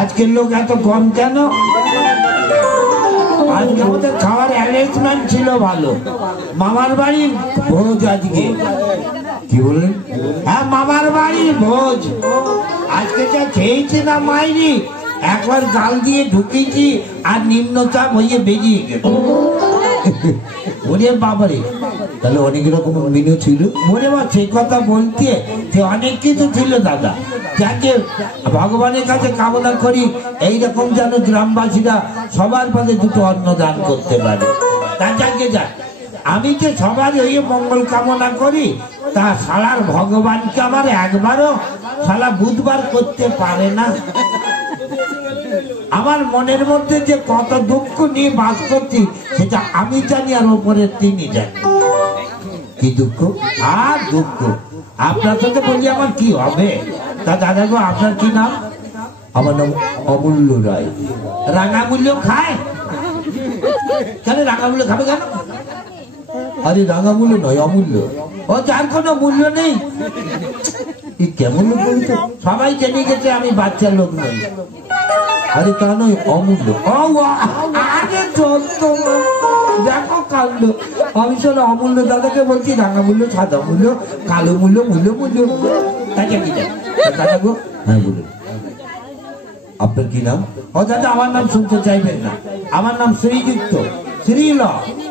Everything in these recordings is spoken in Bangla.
আজকের লোক এত কম কেন? আজকে আমাদের খাওয়ার অ্যারেঞ্জমেন্ট ছিল ভালো। মামার বাড়ির ভোজ আজকে। কি বললেন? হ্যাঁ, মামার বাড়ির ভোজ। আজকে যা খেয়েছি না মাইরি, একবার গাল দিয়ে ঢুকিয়েছি আর নিম্নচাপ হয়ে বেরিয়ে গেল। ওরে বাবারে, তাহলে অনেক রকম মেনু ছিল। মনে বা সেই কথা বলতে যে অনেক কিছু ছিল দাদা। যাকে ভগবানের কাছে কামনা করি এইরকম যেন গ্রামবাসীরা সবার পাশে দুটো অন্ন দান করতে পারে। তা যাকে যাক, আমি যে সবার ওই মঙ্গল কামনা করি, তা সালার ভগবানকে আমার একবারও সালা বুধবার করতে পারে না। আমার মনের মধ্যে যে কত দুঃখ নিয়ে বাস করছি সেটা আমি জানি, আর ওপরে তিনি জানি। কি দুঃখ আর দুঃখ, আপনার সাথে বলি আমার কি হবে? তা দাদা গো, আপনার কি নাম? আমার নাম অমূল্য রায়। রাঙামূল্য খায় কেন? রাঙামূল্য খাবে কেন? আরে রাঙামূল্য নয়, অমূল্য। ও, যার কোনো মূল্য নেই। কেমন লোক বলতো? সবাই জেনে গেছে আমি বাচ্চা লোক নই। আরে তা নয়, অমূল্য। আরে দেখো কাণ্ড, আমি শোনো অমূল্য দাদাকে বলছি রাঙামূল্য, সাদা মূল্য, কালো মূল্য, মূল্য মূল্য। তাকে কি জান দাদা গো? হ্যাঁ বলুন, আপনার কি নাম? ও দাদা, আমার নাম শুনতে চাইবেন না। আমার নাম শ্রীযুক্ত শ্রীল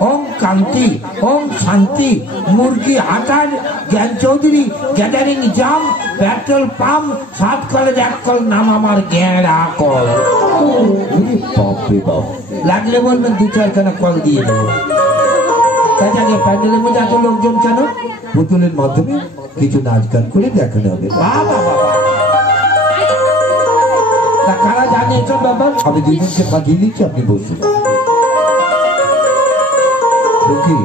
ওম কান্তি ওম শান্তি মুরগি হাটার জ্ঞান চৌধুরী গ্যাদারিং জাম পেট্রোল পাম্প 7 কলের 1 কল নাম আমার গেঁড়া কল। লাগলে বলবেন 2-4 খানা কল দিয়ে দেবো। তাই প্যান্ডেলের মধ্যে এত লোকজন কেন? পুতুলের মাধ্যমে কিছু নাচ গান করে দেখানো হবে। বাবা তা কারা জানে এসব ব্যাপার? আমি দুজনকে পাঠিয়ে দিচ্ছি, আপনি বসুন। সখী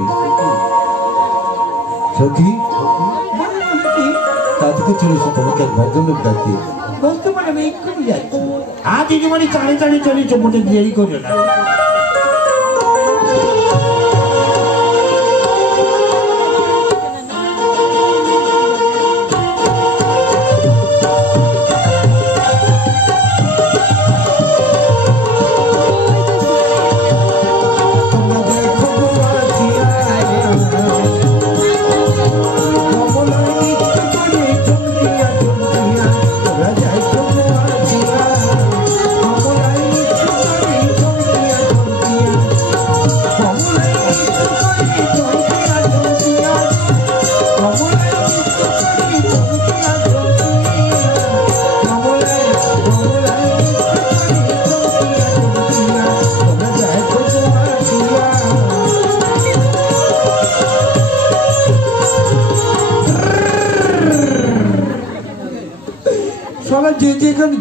সখী তাদেরকে চলে এসে তোমাকে এক ভদ্রলোক ডাকে। বলতে পারে আমি এক্ষুনি যাচ্ছি। দিদিমণি চাড়ে চাড়ে চলেছ, মোটে দেরি করবে না।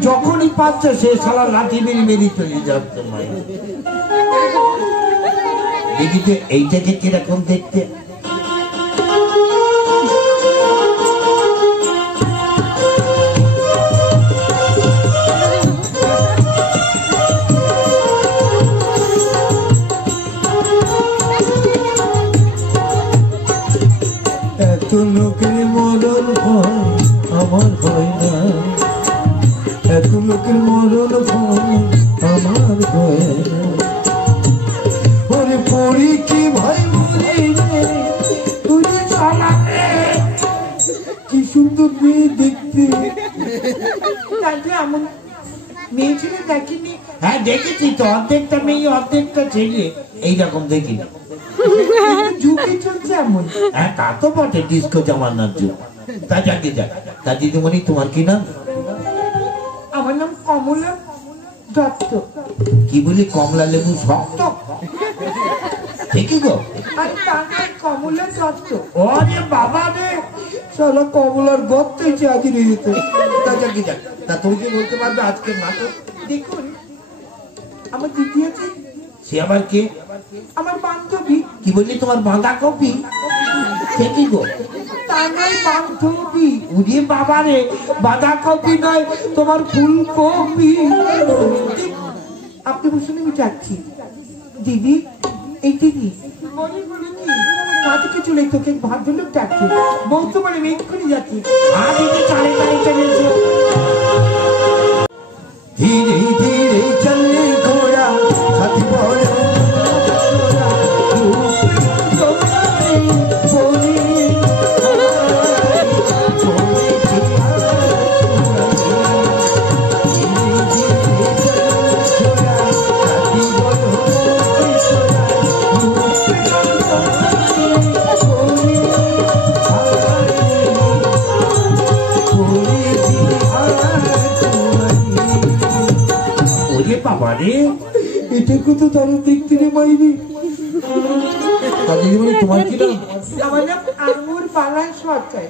যখনই পাচ্ছে সে সালা লাঠি মেরি মেরি চলে যাচ্ছে। দেখিতে এইটাকে কিরকম দেখতে? এত লোকের মরণ ভয় আমার ভয় না, এত লোকের মরণ ভয় আমার ভয় না। ওরে পড়ি কি ভাই মরি রে, তুই চালাবে কি সুন্দর মেয়ে দেখতে। এমন মেয়ে ছিল দেখিনি? হ্যাঁ দেখেছি তো, অর্ধেকটা মেয়ে অর্ধেকটা ছেলে এইরকম দেখি। ঝুঁকে চলছে এমন। হ্যাঁ তা তো বটে, ডিস্কো জামানার যুগ। তা যাকে যাক, তা দিদিমণি তোমার কি নাম? আমার নাম কমলা দত্ত। কি বলি? কমলা লেবু শক্ত? ঠিকই গো। কমলা দত্ত। ওরে বাবা রে, সালা কমলার গর্তে চাকরি যেত। তা যাকে যাক, তা তুমি কি বলতে পারবে আজকের নাটক? দেখুন, আমার দিদি আছে। সে আবার কে? আমার বান্ধবী। কি বললি? তোমার বাঁধাকপি? ঠিকই গো। বান্ধবী? উড়িয়ে বাবা রে, বাঁধাকপি নয়, তোমার ফুলকপি। আপনি বসুন, আমি যাচ্ছি। দিদি, এই দিদি কাজকে চলে তোকে ভদ্রলোক ডাকছে, বলতে পারে আমি এক্ষুনি যাচ্ছি। দিদি চারে চারে চলে এসো। ধীরে ধীরে চলে ঘোড়া সাথী বড় এটা কত দারুণ দেখতে রে মাইরি। তোমার কি নাম? আমার নাম আঙ্গুর পালায় সরকার।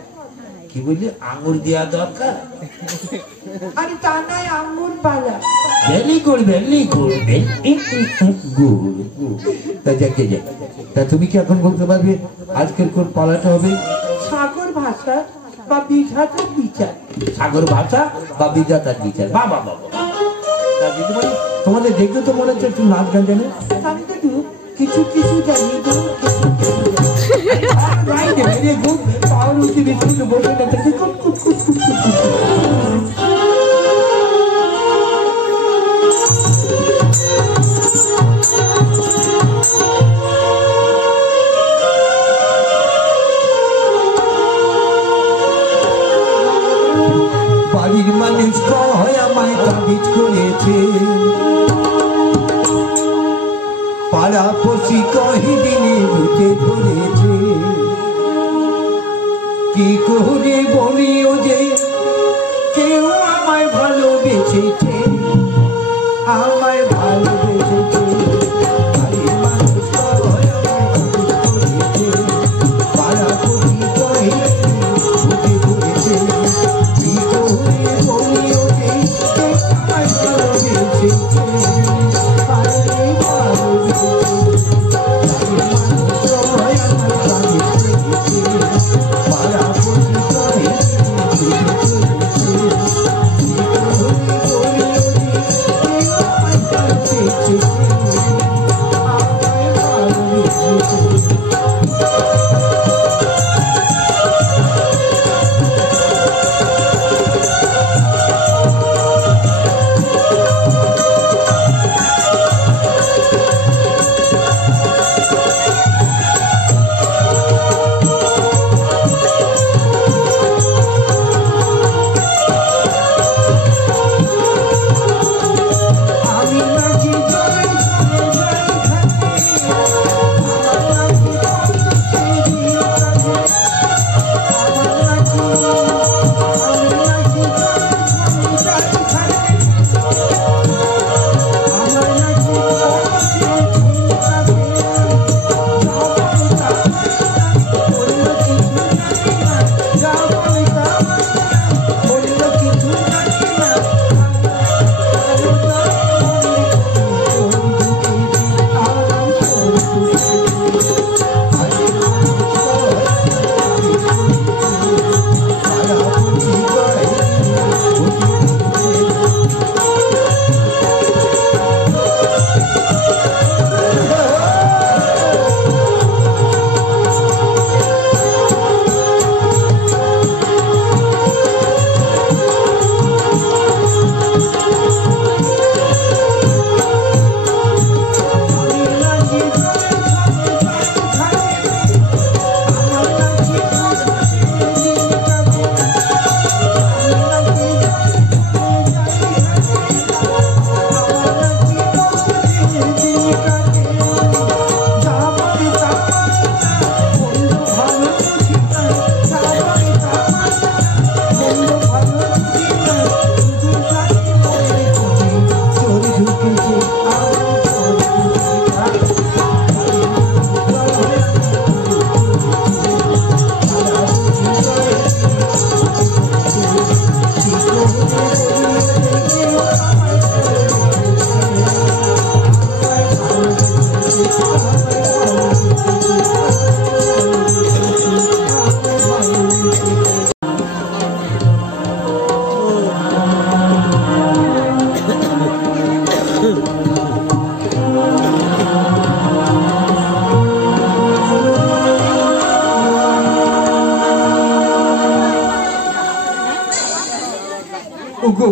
কি বললি? আঙ্গুর দেওয়া দরকার? আরে তা নয়, আঙ্গুর পালা। Very good, very good, good. তা তুমি কি এখন বলতে পারবে আজকের কোন পালাটা হবে? সাগর ভাষা বা বিধাতার বিচার। সাগর ভাষা বা বিধাতার বিচার। বাবা বাবা, তোমাদের দেখতে তো মনে হচ্ছে একটু নাচ গান জানে। আমি তো কিছু কিছু জানি, বসে বাড়ির মানুষ কয় আমায় তাবিজ করেছে, পাড়া পশি কহিদিনে ঢুকে ধরেছে। কি করে বলিও যে কেউ আমায় ভালোবেসেছে, আমায় ভালোবেসেছে। বাড়ির মানুষ কয় আমায় তাবিজ করেছে, পাড়া পশি কহিদিনে ঢুকে ধরেছে। কি করে বলিও যে কেউ আমায় ভালোবেসেছে,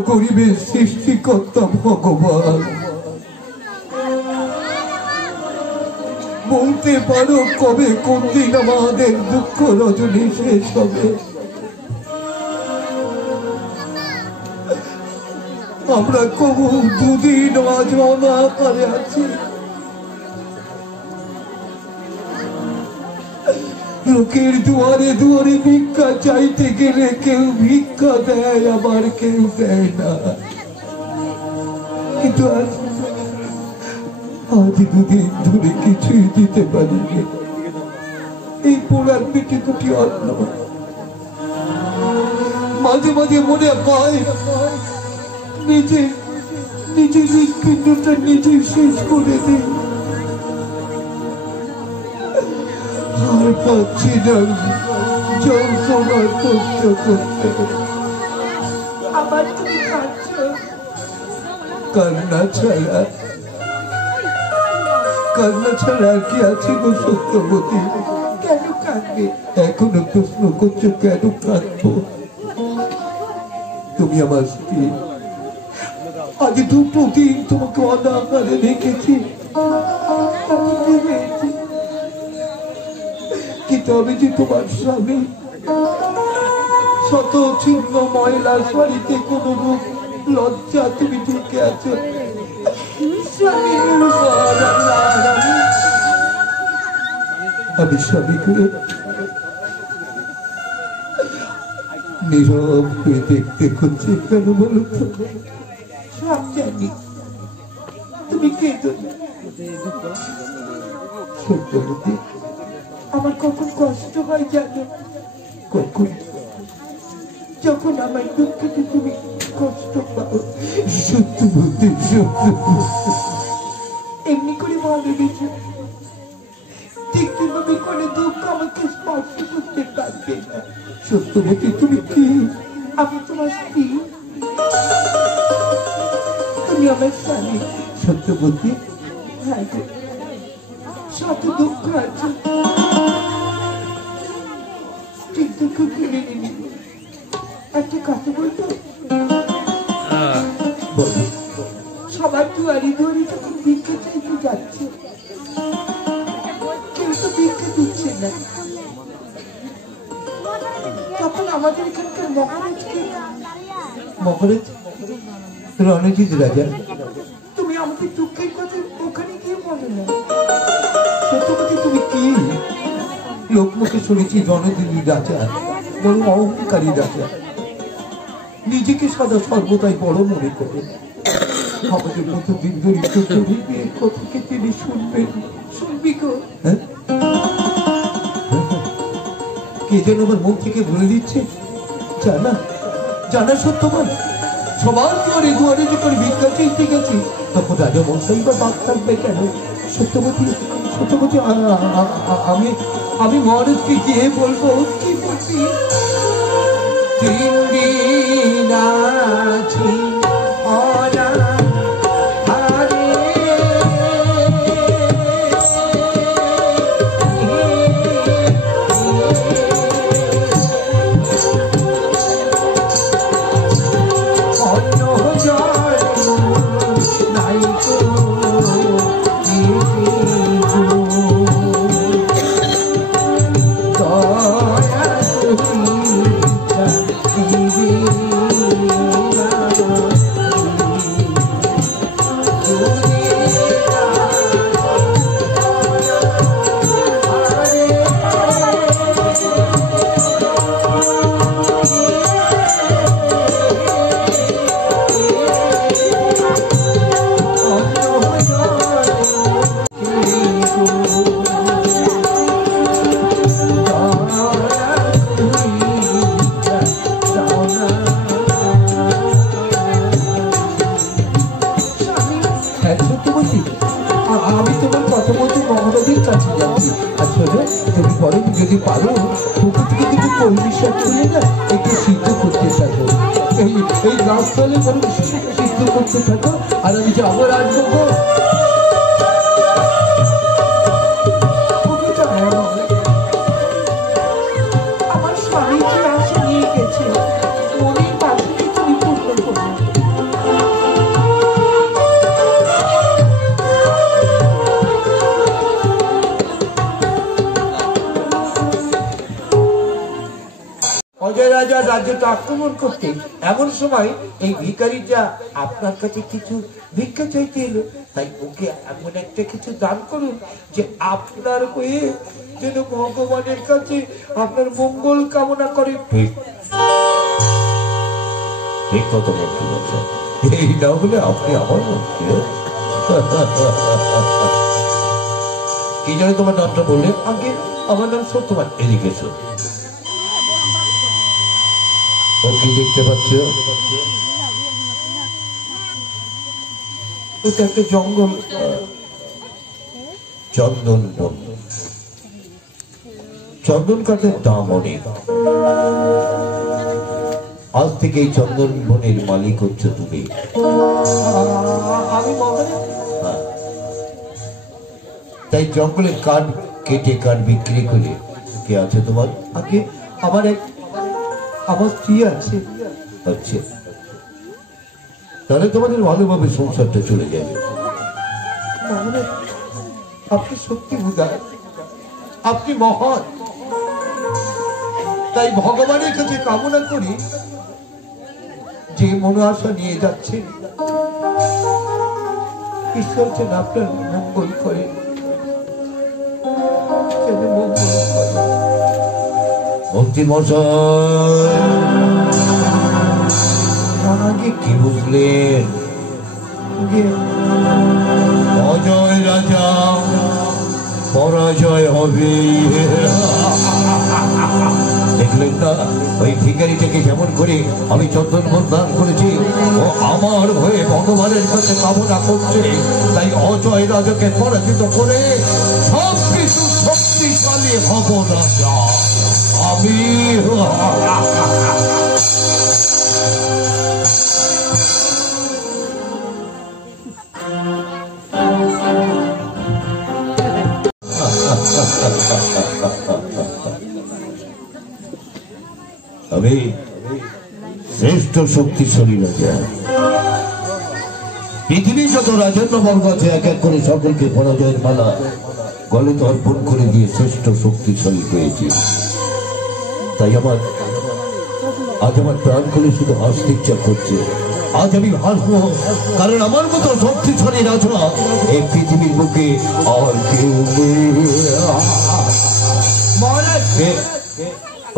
গরিবের সৃষ্টিকর্তা ভগবান, বলতে পারো কবে কোন দিন আমাদের দুঃখ রজনী শেষ হবে? আমরা কবু দুদিন আজ অনাহারে আছি। লোকের দুয়ারে দুয়ারে ভিক্ষা চাইতে গেলে কেউ ভিক্ষা দেয়, আবার কেউ দেয় না। কিন্তু আজ দুদিন ধরে কিছুই দিতে পারিনি। এই পোড়ার পেটে দুটি অন্ন। মাঝে মাঝে মনে হয় নিজের হৃৎপিণ্ডটা নিজে শেষ করে দিই। আর পাচ্ছি না যন্ত্রণা কষ্ট করতে। আবার তুমি কাঁদছো? কান্না ছাড়া আর কি আছে গো সত্যবতী? কেন কাঁদবে? এখনো প্রশ্ন করছো কেন কাঁদবো? তুমি আমার স্ত্রী, আজ দুটো দিন তোমাকে অনাহারে রেখেছি, কিন্তু আমি যে তোমার স্বামী। শত ছিন্ন ময়লা শাড়িতে কোন রূপ লজ্জা তুমি ঢুকে আছো। আমি স্বামীকে নীরব হয়ে দেখতে খুঁজছি কেন বলো তো? সব জানি, তুমি কেঁদো না। সত্যবতী, আমার কখন কষ্ট হয় জানো? কখন? যখন আমার দুঃখেতে তুমি কষ্ট পাও। সত্যবতী, এমনি করে মনে গেছো ঠিক কিভাবে করে দুঃখ আমাকে স্পর্শ করতে পারবে না। সত্যবতী, তুমি কি? আমি তোমার স্ত্রী, তুমি আমার স্বামী। সত্যবতী, হ্যাঁ গো, শত দুঃখ আছে, ঠিক দুঃখ ফিরে নিব। একটা কথা বলবো? বলো। সবার দুয়ারি দুয়ারি যখন ভিক্ষা চাইতে যাচ্ছে, কেউ তো ভিক্ষা দিচ্ছে না, তখন আমাদের এখানকার মহারাজ রণজিৎ রাজা, তুমি আমাদের দুঃখের কথা ওখানে গিয়ে বলো না। সত্যবতী, তুমি কি? লোকমুখে শুনেছি রণজিৎ রাজা বড় অহংকারী রাজা, নিজেকে সদা সর্বদাই বড় মনে করে। আমাদের মতো বিন্দুরিত গরিবের কথাকে তিনি শুনবেন? শুনবি গো? হ্যাঁ, কে যেন আমার মুখ থেকে বলে দিচ্ছে। জানা সত্যবান, সবার দুয়ারে দুয়ারে যখন ভিক্ষা চাইতে গেছি, তখন রাজা মশাই বা বাদ থাকবে কেন? সত্যবতী, আমি মহারাজকে গিয়ে বলবো। কি বলবি? 3 দিন আছি অনাহারে, অন্ন জল নাই তো আমি তোমার কথা বলতে মহারাজের কাছে যাচ্ছি। আসলে তুমি বরং যদি পারো পুকুর থেকে তুমি কলমি শাক তুলে না একটু সিদ্ধ করতে থাকো, এই গাছতলে বরং সিদ্ধ করতে থাকো, আর আমি যাবো রাজভোগ। আমার স্বামী যে আশা নিয়ে গেছে, মনের বাসনা তুমি পূর্ণ করো। অজয় রাজার রাজ্যটা আক্রমণ করতে এমন সময় এই ভিখারিটা আপনার কাছে কিছু ভিক্ষা চাইতে এলো, তাই ওকে এমন একটা কিছু দান করুন যে আপনার হয়ে যেন ভগবানের কাছে আপনার মঙ্গল কামনা করে। ঠিক ঠিক কথা মন্ত্রী মশাই, এই না বলে আপনি আমার মন্ত্রী। কি জানি তোমার নামটা বললে? আগে আমার নাম সত্যবান। এদিকে এসো। ও কি দেখতে পাচ্ছ? ওটা একটা জঙ্গল, চন্দন বন। চন্দন কাঠের দাম অনেক। আজ থেকে এই চন্দন বনের মালিক হচ্ছে তুমি। আমি মহারাজ। হ্যাঁ। তাই জঙ্গলের কাঠ কেটে কাঠ বিক্রি করে কে আছে তোমার? আগে আমার স্ত্রী আছে। আচ্ছা, তাহলে তোমাদের ভালোভাবে সংসারটা চলে যাবে। মহারাজ, আপনি সত্যি উদার, আপনি মহান, তাই ভগবানের কাছে কামনা করি যে মনো আশা নিয়ে যাচ্ছে ঈশ্বর যেন আপনার মঙ্গল করে, যেন মঙ্গল করে। মন্ত্রী মশাই, আগে কি বুঝলেন? যে অজয় রাজা পরাজয় হবে। দেখলেন না ওই ভিখারিটাকে যেমন করে আমি চন্দন বন দান করেছি, ও আমার হয়ে ভগবানের কাছে কামনা করছে, তাই অজয় রাজাকে পরাজিত করে সব কিছু শক্তিশালী হব রাজা আমি। আমি শ্রেষ্ঠ শক্তিশালী রাজা। পৃথিবীর যত রাজন্য বর্গ আছে এক এক করে সকলকে পরাজয়ের মালা গলে অর্পণ করে দিয়ে শ্রেষ্ঠ শক্তিশালী হয়েছে। তাই আজ আমার প্রাণ খুলে শুধু হাসতে ইচ্ছা করছে। আজ আমি হাসবো, কারণ আমার মতো শক্তিশালী রাজা এই পৃথিবীর বুকে আর কেউ নেই। মহারাজ,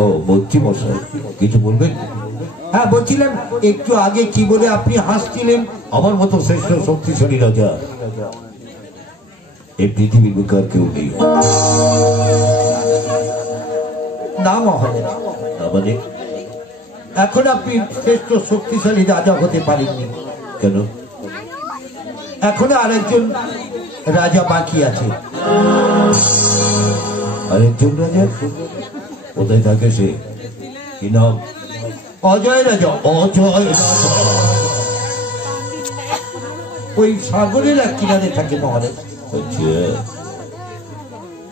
ও মন্ত্রী মশাই, কিছু বলবেন? হ্যাঁ বলছিলাম, একটু আগে কি বলে আপনি হাসছিলেন? আমার মতো শ্রেষ্ঠ শক্তিশালী রাজা এই পৃথিবীর বুকে আর কেউ নেই। না মহারাজ, মানে এখন আপনি শ্রেষ্ঠ শক্তিশালী রাজা হতে পারেননি। কেন? এখনো আরেকজন রাজা বাকি আছে। আরেকজন রাজা কোথায় থাকে সে? কি নাম? অজয় রাজা। অজয় রাজা ওই সাগরের এক কিনারে থাকে মহারাজ। আচ্ছা,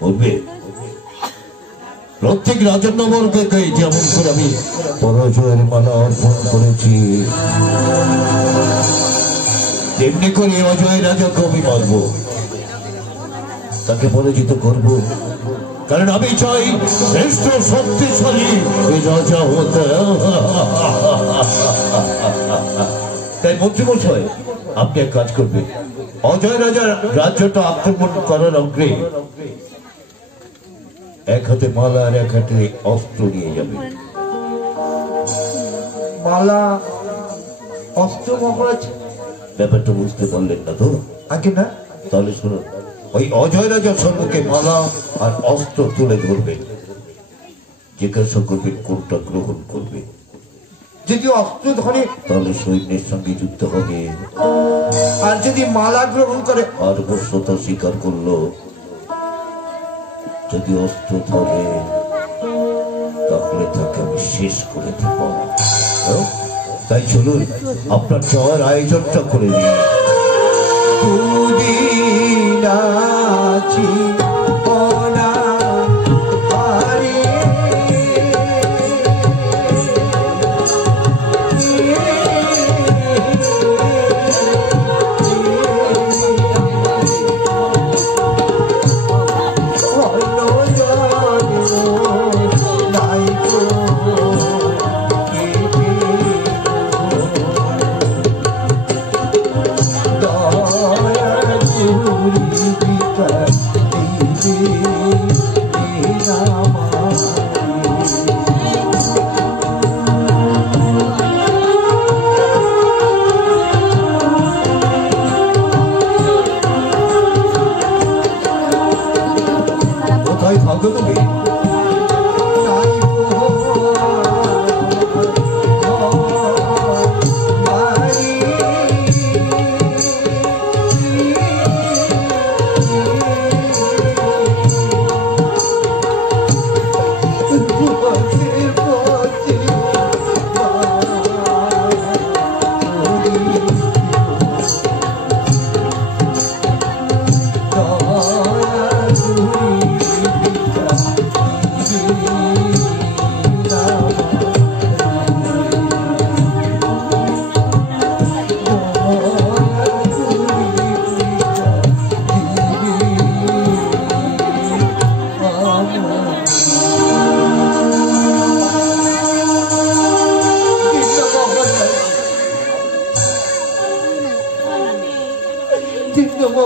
বলবে প্রত্যেক রাজন্য বর্গকে যেমন করে আমি পরাজয়ের মালা অর্পণ করেছি, তেমনি করে অজয় রাজাকে আমি মারবো, তাকে পরাজিত করব, কারণ আমি চাই শ্রেষ্ঠ শক্তিশালী রাজা হতে। তাই মন্ত্রী মশাই, আপনি এক কাজ করবেন, অজয় রাজার রাজ্যটা আক্রমণ করার অগ্রে এক হাতে মালা আর এক হাতে অস্ত্র নিয়ে যাবে। মালা, অস্ত্র মহারাজ? ব্যাপারটা বুঝতে পারলেন না তো? আগে না। তাহলে শুনুন, ওই অজয় রাজার সম্মুখে মালা আর অস্ত্র তুলে ধরবেন, জিজ্ঞাসা করবেন কোনটা গ্রহণ করবে। যদি অস্ত্র ধরে তাহলে সৈন্যের সঙ্গে যুদ্ধ হবে, আর যদি মালা গ্রহণ করে আর বর্ষতা স্বীকার করলো। যদি অস্ত্র ধরে তাহলে তাকে আমি শেষ করে দিব। তাই চলুন আপনার যাওয়ার আয়োজনটা করে নিই। পুদিনাছি পনা হারে নাই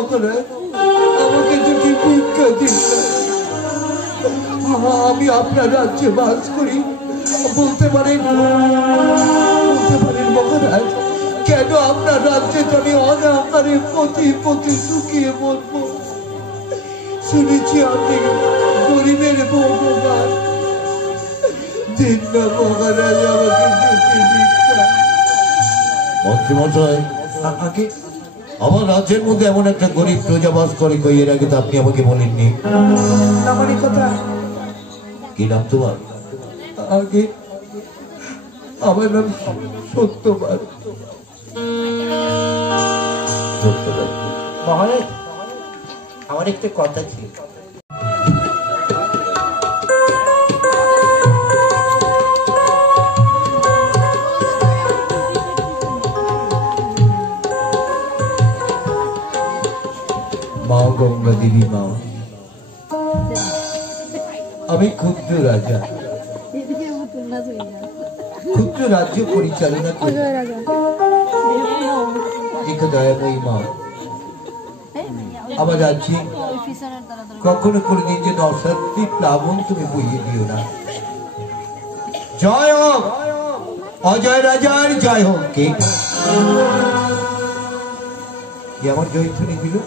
মহারাজ, আমাকে দুটি ভিক্ষা দিন। আমি আপনার রাজ্যে বাস করি, বলতে পারেন মহারাজ, কেন আপনার রাজ্যে আমি অনাহারে পতি শুকিয়ে মরবো? শুনেছি আপনি গরিবের ভগবান, দিন না মহারাজ আমাকে দুটি ভিক্ষা। মন্ত্রীমশাই, আগে আমার রাজ্যের মধ্যে এমন একটা গরিব প্রজা বাস করে, কই এর আগে তো আপনি আমাকে বলেননি। আমার কথা কি নাম তোমার? আগে আমার নাম সত্যবান। মহারাজ, আমার একটা কথা ছিল। মা গঙ্গা দেবী মা, আমি ক্ষুদ্র রাজা, ক্ষুদ্র রাজ্য পরিচালনা করি। দেখো দয়াময়ী মা, আমার রাজ্যে কখনো কোনদিন যেন অশান্তি প্লাবন তুমি বইয়ে দিও না। জয় হোক অজয় রাজার, জয় হোক। কে আমার জয়ধ্বনি দিল?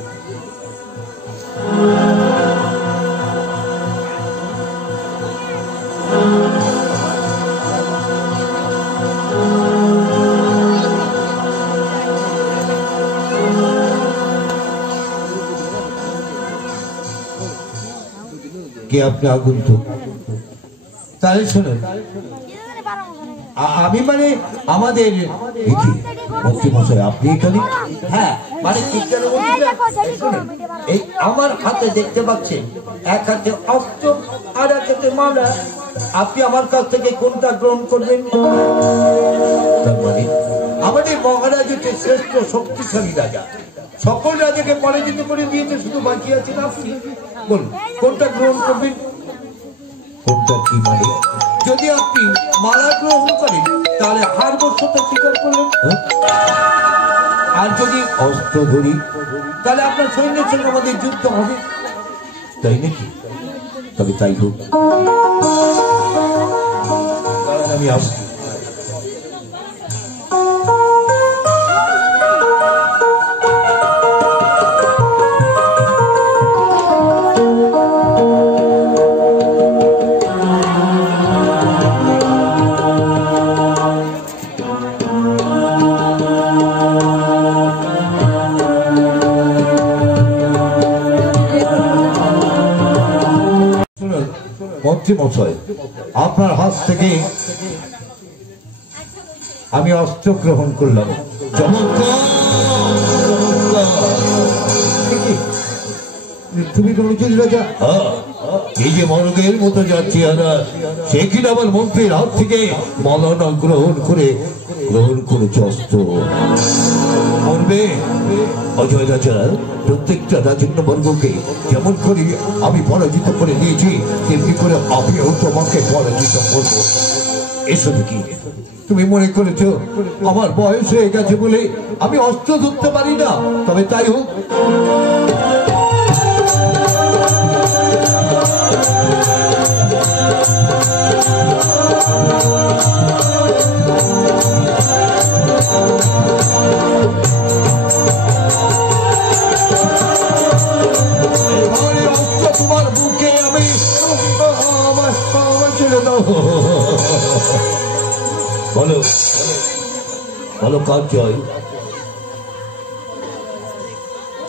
কে আপনি আগন্তুক? তাহলে শুনুন, আমি মানে আমাদের মন্ত্রীমশাই, আপনি এখানে? হ্যাঁ, মানে কি কেন বলছিলেন? এই আমার হাতে দেখতে পাচ্ছেন, এক হাতে অস্ত্র আর এক হাতে মালা। আপনি আমার কাছ থেকে কোনটা গ্রহণ করবেন? তার মানে আমাদের মহারাজ হচ্ছে শ্রেষ্ঠ শক্তিশালী রাজা, সকল রাজাকে পরাজিত করে দিয়েছে, শুধু বাকি আছেন আপনি। বলুন কোনটা গ্রহণ করবেন? কোনটা কি মানে? যদি আপনি মালা গ্রহণ করেন তাহলে হার বর্ষটা স্বীকার করলেন, আর যদি অস্ত্র ধরি তাহলে আপনার সৈন্যের সঙ্গে আমাদের যুদ্ধ হবে, তাই নাকি? তবে তাই হোক, আমি আসছি। মন্ত্রীমশাই, আপনার হাত থেকে আমি অস্ত্র গ্রহণ করলাম। তুমি রণজিৎ রাজা? এই যে মরগের মতো যাচ্ছি আনা, সে কিনা আমার মন্ত্রীর হাত থেকে মলানা গ্রহণ করেছে অস্ত্র। মরবে অজয় রাজা প্রত্যেকটা রাজন্য বর্গকে যেমন করে আমি পরাজিত করে দিয়েছি, তেমনি করে আমিও তোমাকে পরাজিত করব। এসো দেখি, তুমি মনে করেছো আমার বয়স হয়ে গেছে বলে আমি অস্ত্র ধরতে পারি না? তবে তাই হোক, তোমার বুকে আমি আমার ছেড়ে দাও। বলো বলো, কার জয়?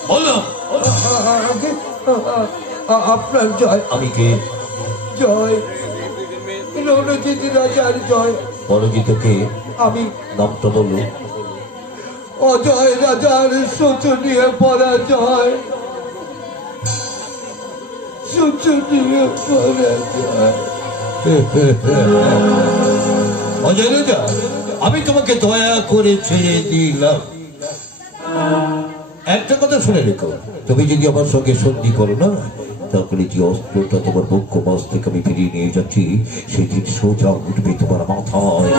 বলো। আপনার জয়। আমি কে? জয় রণজিৎ রাজার জয়। পরাজিত কে? আমি। নামটা বলো। অজয় রাজার শোচনীয় পরাজয়, শোচনীয় পরাজয়। অজয় রাজা, আমি তোমাকে দয়া করে ছেড়ে দিলাম। একটা কথা শুনে রেখো, তুমি যদি আমার সঙ্গে সন্ধি করো না, তাহলে যে অস্ত্রটা তোমার বক্ষ মাস থেকে আমি ফিরিয়ে নিয়ে যাচ্ছি, সেদিন সোজা উঠবে তোমার মাথায়।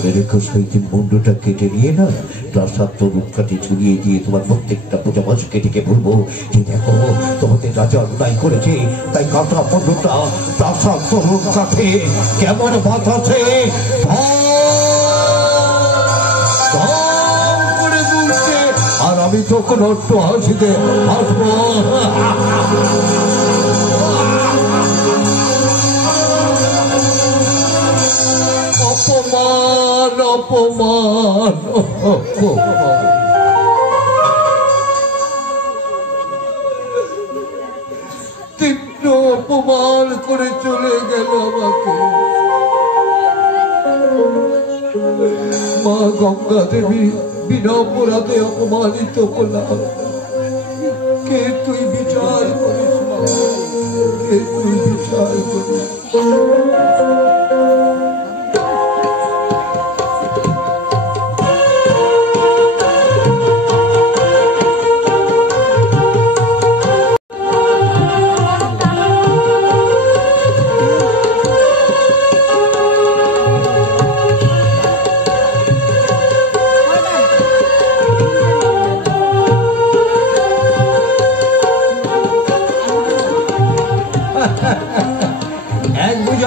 মনে রেখো সেই দিন মুন্ডটা কেটে নিয়ে না প্রাসাদ রূপকাঠি ঝুলিয়ে দিয়ে তোমার প্রত্যেকটা পূজা মাসকে ডেকে বলবো যে দেখো তোমাদের রাজা অন্যায় করেছে, তাই কাটা মুন্ডটা প্রাসাদ রূপকাঠে কেমন বাঁধাছে করে তুলছে, আর আমি তখন একটু হাসিতে হাসবো। অপমান অপমান অপমান, তীব্র অপমান করে চলে গেল আমাকে মা গঙ্গা দেবী। বিনা অপরাধে অপমানিত করলাম, কে তুই বিচার করিস মা, কে তুই বিচার করিস।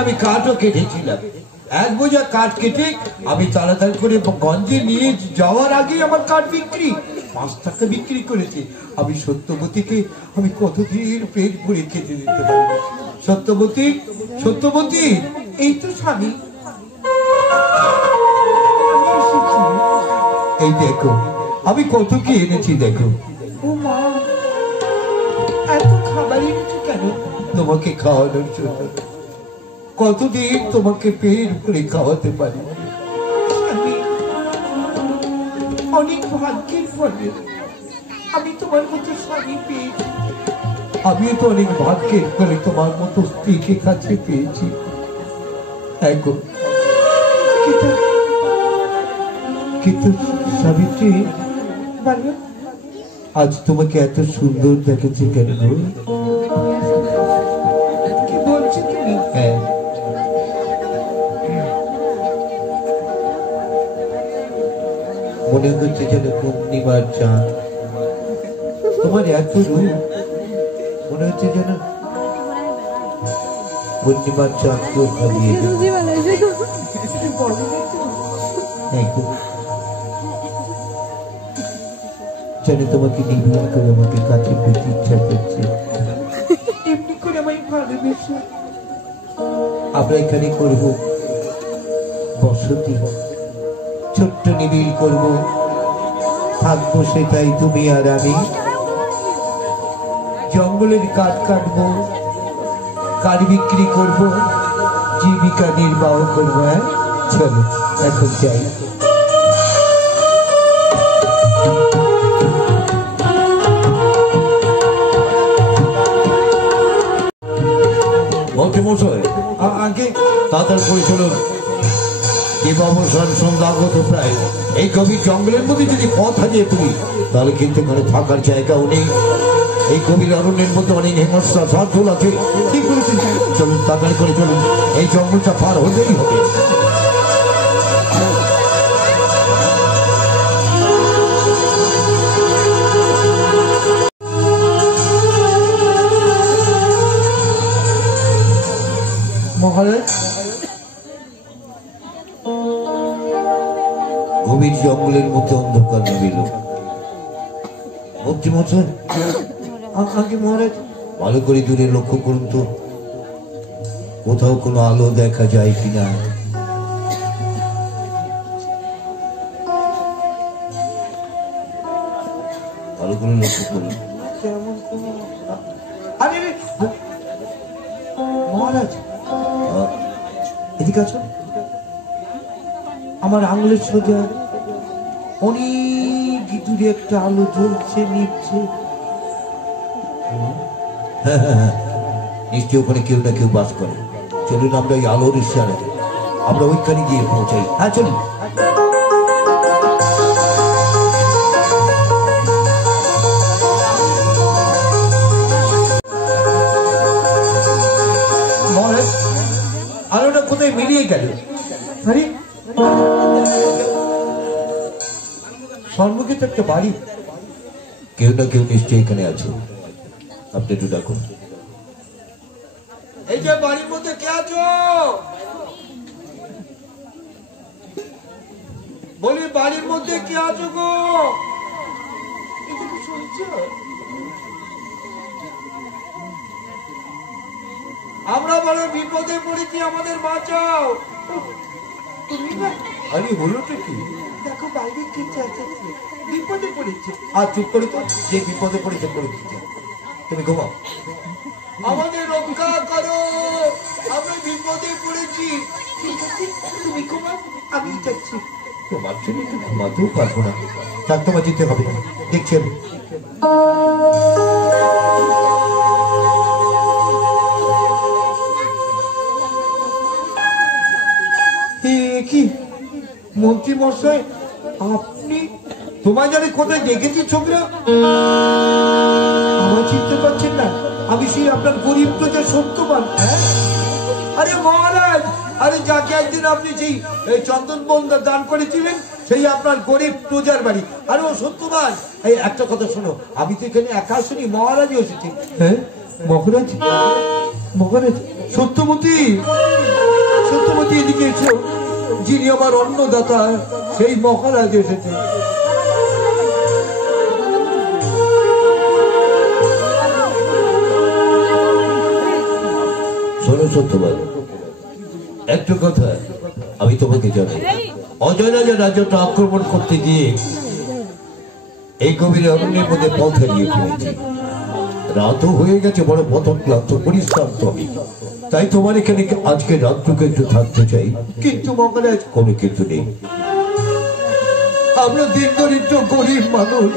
আমি কাঠও কেটেছিলাম, এক বোঝা কাঠ কেটে আমি তাড়াতাড়ি করে গঞ্জে নিয়ে যাওয়ার আগে আমার কাঠ বিক্রি 5 টাকা বিক্রি করেছে। আমি সত্যবতীকে আমি কতদিন পেট ভরে খেতে দিতে পারি। সত্যবতী সত্যবতী, এই তো স্বামী, এই দেখো আমি কত কি এনেছি দেখো। ও মা, এত খাবার এনেছি কেন? তোমাকে খাওয়ানোর জন্য। কতদিন তোমাকে পেট ভরে খাওয়াতে পারি। আমি অনেক ভাগ্যের ফলে আমি তোমার মতো স্বামী পেয়েছি। আমিও তো অনেক ভাগ্যের ফলে তোমার মতো স্ত্রীকে কাছে পেয়েছি। কিন্তু সাবিত্রী, আজ তোমাকে এত সুন্দর দেখেছি কেন? কি বলছো তুমি? হ্যাঁ, মনে হচ্ছে যেন পূর্ণিমার চাঁদ। তোমার এত রূপ, মনে হচ্ছে যেন পূর্ণিমার চাঁদ কেউ হারিয়ে যেন তোমাকে নির্মল করে আমাকে কাছে পেতে ইচ্ছা করছে। এমনি করে আমায় ভালোবেসে আমরা এখানে করবো বসতি, ছোট্ট নিবিড় করবো, থাকবো সেটাই তুমি আর আমি। জঙ্গলের কাঠ কাটবো, কাঠ বিক্রি করবো, জীবিকা নির্বাহ করবো। হ্যাঁ চলো এখন যাই। আগে তাড়াতাড়ি করে চলুন, দেবাবসান সন্ধ্যা আগত প্রায়। এই গভীর জঙ্গলের মধ্যে যদি পথ হারিয়ে তুলি তাহলে কিন্তু এখানে থাকার জায়গাও নেই। এই গভীর অরণ্যের মধ্যে অনেক হিংস্র সাধুল আছে। ঠিক বলেছেন, চলুন তাড়াতাড়ি করে চলুন, এই জঙ্গলটা পার হতেই হবে। মহারাজ, গভীর জঙ্গলের মধ্যে অন্ধকার নেমেল। আগে মহারাজ ভালো করে দূরে লক্ষ্য করুন তো, কোথাও কোনো আলো দেখা যায় কিনা। ভালো করে লক্ষ্য করুন। মহারাজ এদিকে আছো, আমার আঙুলের সোজা অনেক দূরে একটা আলো জ্বলছে নিচ্ছে। নিশ্চয় ওখানে কেউ না কেউ বাস করে। চলুন আমরা ওই আলোর ইশারা আমরা ওইখানে গিয়ে পৌঁছাই। হ্যাঁ চলুন। আলোটা কোথায় মিলিয়ে গেল? আরে সম্মুখে তো একটা বাড়ি, কেউ না কেউ নিশ্চয়ই এখানে আছে, আপনি একটু ডাকুন। এই যে বাড়ির মধ্যে কে আছো? বলি বাড়ির মধ্যে কে আছো গো? এদিকে শুনছো? আমরা বড় বিপদে পড়েছি, আমাদের বাঁচাও। তুমি না? আরে হলোটা কি? দেখো বাইরে কি চেঁচাচ্ছে, বিপদে পড়েছে। আর চুপ করে তো, যে বিপদে পড়েছে পড়েছে, তুমি ঘুমাও। আমাদের রক্ষা করো, আমরা বিপদে পড়েছি। ঠিক আছে, তুমি ঘুমাও, আমি যাচ্ছি। তোমার জন্য একটু ঘুমাতেও পারবো না, চার তোমার যেতে হবে, দেখছি আমি। কি মন্ত্রী মশাই, আপনি? তোমায় জানি কোথায় দেখেছি ছোকরা? আমার চিনতে পারছেন না? আমি সেই আপনার গরিব প্রজা সত্যবান। আরে মহারাজ, আরে যাকে একদিন আপনি সেই চন্দন বন্ধ দান করেছিলেন, সেই আপনার গরিব প্রজার বাড়ি। আরে ও সত্যবান। এই একটা কথা শোনো, আমি তো এখানে একা আসিনি, মহারাজই এসেছি। হ্যাঁ মহারাজ? মহারাজ সত্যবতী, সত্যবতী এদিকে এসো। যিনি আমার অন্নদাতা, সেই মহারাজ এসেছে। শোনো সত্যবান, একটু কথা আমি তোমাকে জানাই। অজয় রাজা রাজ্যটা আক্রমণ করতে গিয়ে এই গভীর অরণ্যের মধ্যে পথ হারিয়ে ফেলেছি। রাতও হয়ে গেছে, বড় পথন ক্লান্ত পরিশ্রান্ত আমি। তাই তোমার এখানে আজকে রাতটুকু একটু থাকতে চাই। কিন্তু মহারাজ, কোনো কিন্তু নেই, আমরা দিন দরিদ্র গরিব মানুষ।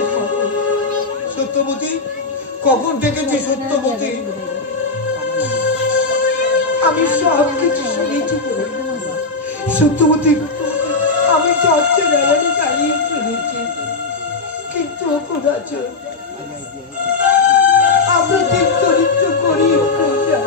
সত্যবতী, কখন ডেকেছি সত্যবতী? আমি সব কিছু শুনেছি সত্যবতী। আমি চর্চে বেড়ালে দাঁড়িয়ে শুনেছি, কিন্তু আমরা দিন দরিদ্র গরিব প্রজা।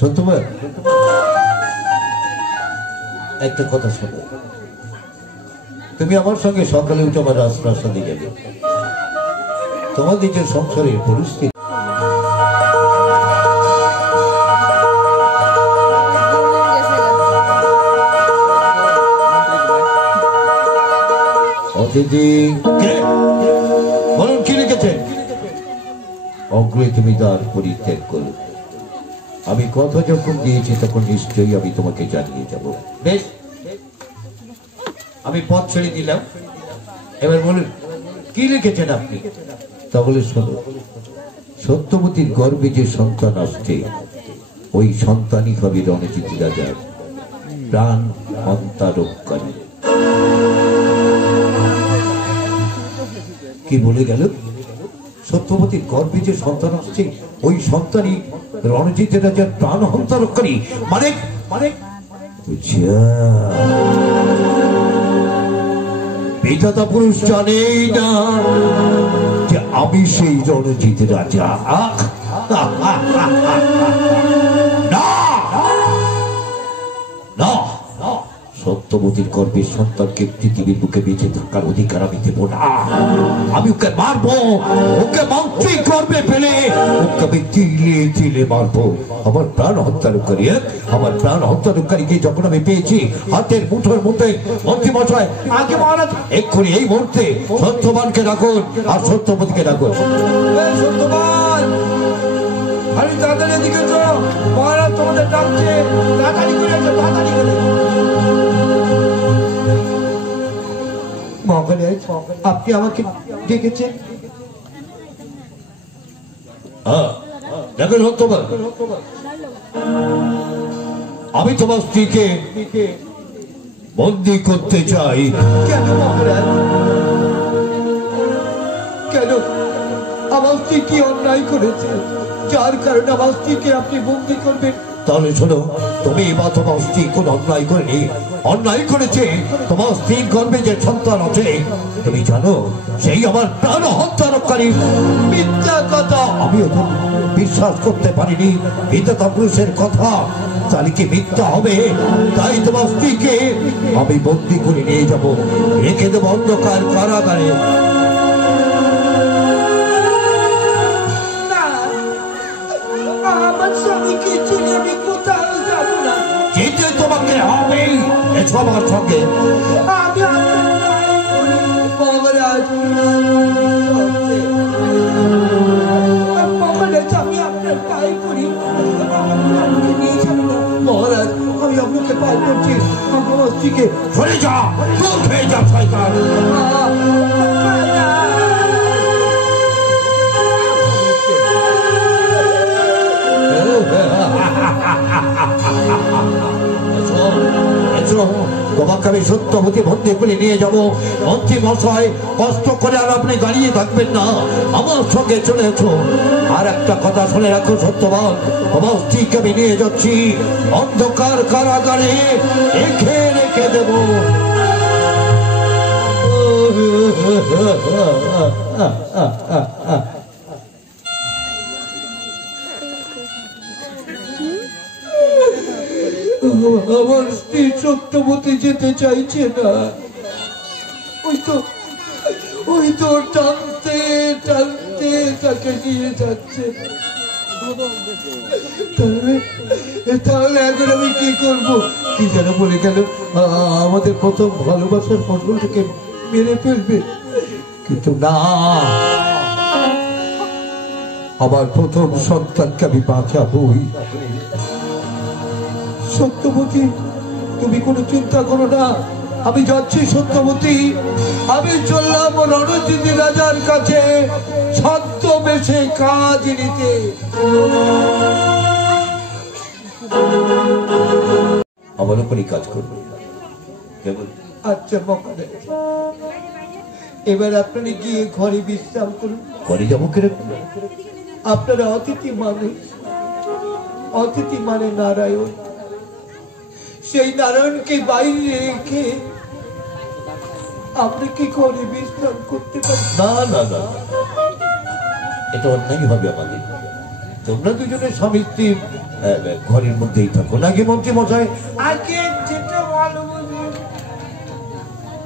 সত্যবান, একটা কথা শোনো। তুমি আমার সঙ্গে সকালে উঠে আমার রাস্তায় যাবে। তোমাদের যে সংসারের পরিস্থিতি, অতিথি বলুন কি লিখেছেন? অগ্রে তুমি দ্বার পরিত্যাগ করো। আমি কথা যখন দিয়েছি তখন নিশ্চয়ই আমি তোমাকে জানিয়ে যাব। বেশ, আমি পথ ছেড়ে দিলাম। এবার বলুন কি লিখেছেন আপনি? তাহলে শোনো, সত্যবতীর গর্ভে যে সন্তান আসছে ওই সন্তানই হবে রণজিৎ রাজার প্রাণ অন্তরকারী। কি বলে গেল? সত্যবতীর গর্ভে যে সন্তান আসছে ওই সন্তানই রণজিৎ রাজার প্রাণ অন্তরকারী। মানে মানে বিধাতা পুরুষ জানেই না যে আমি সেই রণজিৎ রাজা। না, সত্যবতীর গর্ভের সন্তানকে পৃথিবীর বুকে বেঁচে থাকার অধিকার আমি দেব না। আমি ওকে মারবো, ওকে মন্ত্রী গর্ভে ফেলে ওকে আমি তিলে তিলে মারবো। আমার প্রাণ হত্যাকারী, আমার প্রাণ হত্যাকারীকে যখন আমি পেয়েছি হাতের মুঠোর মধ্যে, মন্ত্রী মশাই আগে মহারাজ এক্ষুনি এই মুহূর্তে সত্যবানকে ডাকুন আর সত্যবতীকে ডাকুন। সত্যবান, আরে তাড়াতাড়ি এদিকে চলো, মহারাজ তোমাদের ডাকছে, তাড়াতাড়ি করে এসো, তাড়াতাড়ি করে। মহারাজ, আপনি আমাকে ডেকেছেন? দেখুন সত্যবান, আমি তোমার স্ত্রীকে বন্দী করতে চাই। কেন মহারাজ, কেন? আমার স্ত্রী কি অন্যায় করেছে যার কারণে আমার স্ত্রীকে আপনি বন্দী করবেন? তাহলে শোনো, তুমি বা তোমার স্ত্রী কোন অন্যায় করেনি। অন্যায় করেছে তোমার স্ত্রীর গর্ভে যে সন্তান আছে, তুমি জানো সেই আমার প্রাণ হত্যাকারী। মিথ্যা কথা, আমি ওদের বিশ্বাস করতে পারিনি বিধাতা পুরুষের কথা। তাহলে কি মিথ্যা হবে? তাই তোমার স্ত্রীকে আমি বন্দী করে নিয়ে যাব, রেখে দেবো অন্ধকার কারাগারে। আমার স্বামীকে ছেড়ে আমি কোথাও যাব না। যেতে তোমাকে হবে, এসো আমার সঙ্গে। আমি মহারাজ, মহারাজ আমি আপনার পায়ে করি, আমাকে নিয়ে যাবেন না। মহারাজ আমি আপনাকে পায়ে করছি, আমার স্ত্রীকে সরে যা, দূর হয়ে যা শয়তান। তোমাকে আমি সত্যবতী বন্দী করে নিয়ে যাবো। মন্ত্রী মশাই কষ্ট করে আর আপনি দাঁড়িয়ে থাকবেন না, আমার সঙ্গে চলে এসো। আর একটা কথা শুনে রাখো সত্যবান, তোমার স্ত্রীকে আমি নিয়ে যাচ্ছি অন্ধকার কারাগারে, রেখে রেখে দেব। আমার স্ত্রী সত্যবতী যেতে চাইছে না। ওই তো টানতে টানতে তাকে নিয়ে যাচ্ছে। তাহলে এখন আমি কি করবো? কি যেন বলে গেল, আমাদের প্রথম ভালোবাসার ফসলটাকে মেরে ফেলবে। কিন্তু না, আমার প্রথম সন্তানকে আমি বাঁচাবই। সত্যবতী, তুমি কোনো চিন্তা করো না, আমি যাচ্ছি সত্যবতী। আমি চললাম রণজিৎ রাজার কাছে ছদ্মবেশে কাজ নিতে। আমার উপরই কাজ করবে। আচ্ছা মহারাজ, এবার আপনারা গিয়ে ঘরে বিশ্রাম করুন। ঘরে যাবো কিরকম? আপনারা অতিথি মানুষ, অতিথি মানে নারায়ণ। সেই নারায়ণকে বাইরে রেখে আপনি কি করে বিশ্রাম করতে পারেন? না না না, এটা অন্যায় হবে আমাদের। তোমরা দুজনে স্বামী স্ত্রী ঘরের মধ্যেই থাকো নাকি মন্ত্রী মশাই? আগে যেটা ভালো বুঝি।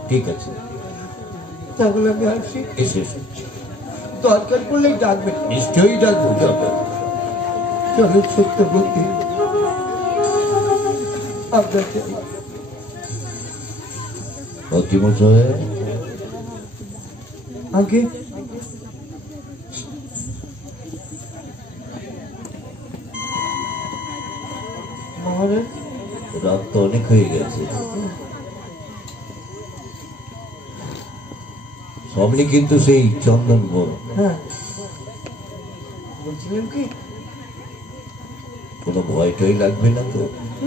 ঠিক আছে, তাহলে আমি আসি। এসে এসে দরকার পড়লে ডাকবেন। নিশ্চয়ই ডাকবো। চলো সত্যবতী, আমরা মন্ত্রী মশাই আগে মহারাজ, রাত তো অনেক হয়ে গেছে, সামনে কিন্তু সেই চন্দন বন। হ্যাঁ বলছিলেন কি? কোনো ভয় টয় লাগবে না তো?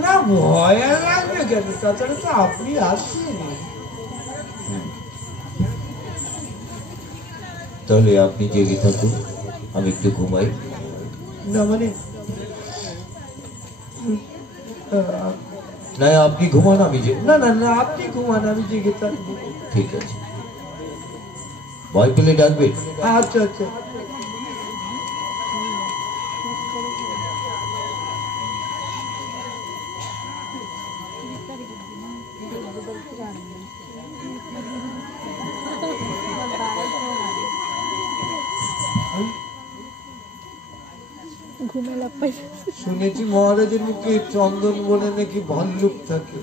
না ভয় আর লাগবে কেন, তাছাড়া তো আপনি আসছেন। তাহলে আপনি জেগে থাকুন, আমি একটু ঘুমাই। না মানে না আপনি ঘুমান, আমি যে না না না আপনি ঘুমান, আমি জেগে থাকবো। ঠিক আছে, ভয় পেলে ডাকবেন। আচ্ছা আচ্ছা। শুনেছি মহারাজের মুখে চন্দন বলে নাকি ভাল্লুক থাকে,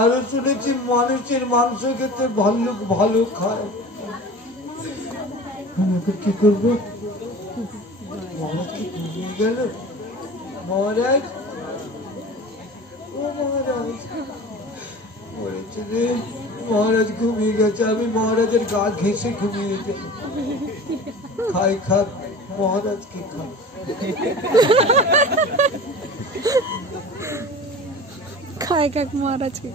আরো শুনেছি মানুষের মাংস খেতে ভাল্লুক ভালো খায়। আমি কি করবো? মহারাজ কি ঘুমিয়ে গেল? মহারাজ, ও মহারাজ, বলেছে যে মহারাজ ঘুমিয়ে গেছে, আমি মহারাজের গা ঘেঁষে ঘুমিয়ে গেল। খাই খাক মহারাজকে খাক। खाए क्या महाराज की?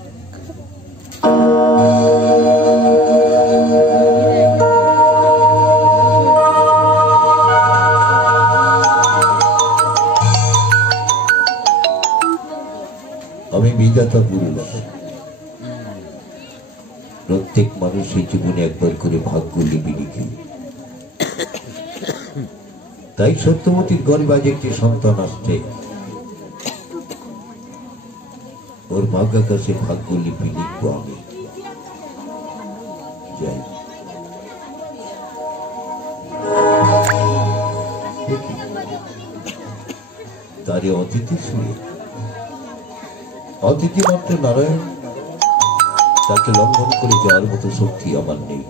আমি বিধাতা পুরুষ, প্রত্যেক মানুষের জীবনে একবার করে ভাগ্য লিপি লিখি। তাই সত্যবতীর গর্ভে আজ একটি সন্তান আসছে, ওর ভাগ্যাকাশে ভাগ্য লিপি লিখবো আমি। যাই তারে অতিথি শুনে, অতিথি মাত্র নারায়ণ, তাকে লঙ্ঘন করে যাওয়ার মতো শক্তি আমার নেই।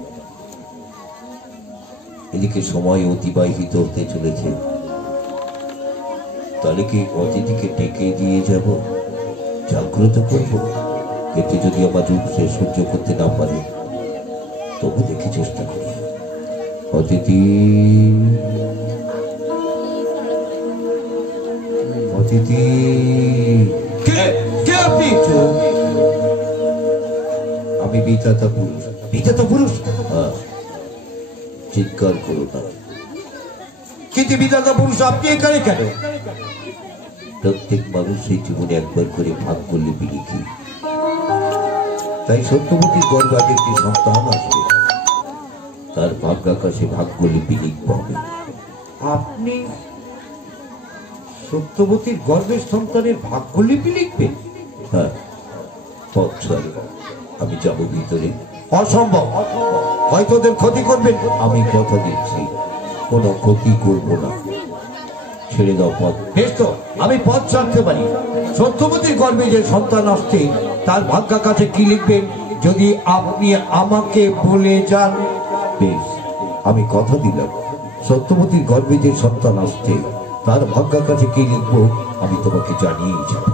এদিকে সময় অতিবাহিত হতে চলেছে, তাহলে কি অতিথিকে ডেকে দিয়ে যাব, জাগ্রত করব? এতে যদি আমার রূপ সে সহ্য করতে না পারে, তবু দেখে চেষ্টা করি। অতিথি, অতিথি, কে আপনি? আমি বিধাতা পুরুষ। বিধাতা পুরুষ? হ্যাঁ, চিৎকার করো না। কিন্তু বিধাতা পুরুষ আপনি এখানে কেন? প্রত্যেক মানুষের জীবনে একবার করে ভাগ্য লিপি লিখি। তাই সত্যবতীর গর্ভে আজ একটি সন্তান আসবে, তার ভাগ্যাকাশে ভাগ্য লিপি লিখবো আমি। আপনি সত্যবতীর গর্ভের সন্তানের ভাগ্যলিপি লিখবেন? হ্যাঁ, পথ চলে, আমি যাবো ভিতরে। অসম্ভব, হয়তো ওদের ক্ষতি করবেন। আমি কথা দিচ্ছি, কোনো ক্ষতি করবো না, ছেড়ে দাও পথ। বেশ তো, আমি পথ ছাড়তে পারি। সত্যবতীর গর্ভে যে সন্তান আসছে তার ভাগ্যাকাশে কি লিখবেন যদি আপনি আমাকে বলে যান? বেশ, আমি কথা দিলাম, সত্যবতীর গর্ভে যে সন্তান আসছে তার ভাগ্যাকাশে কি লিখবো আমি তোমাকে জানিয়েই যাব।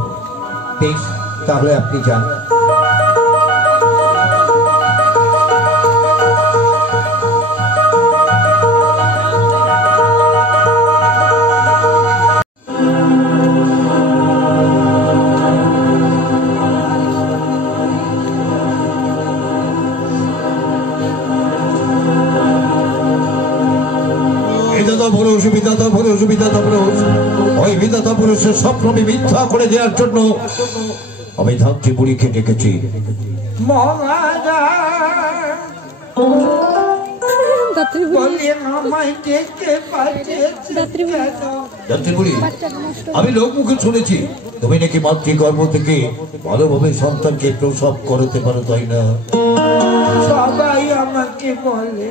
বেশ, তাহলে আপনি যান। বিধাতা পুরুষ, বিধাতা পুরুষ, ওই বিধাতা পুরুষের স্বপ্ন আমি মিথ্যা করে দেওয়ার জন্য আমি ধাত্রী বুড়িকে ডেকেছি। আমি লোক মুখে শুনেছি তুমি নাকি মাতৃগর্ভ থেকে ভালোভাবে সন্তানকে প্রসব করতে পারো, তাই না? সবাই আমাকে বলে।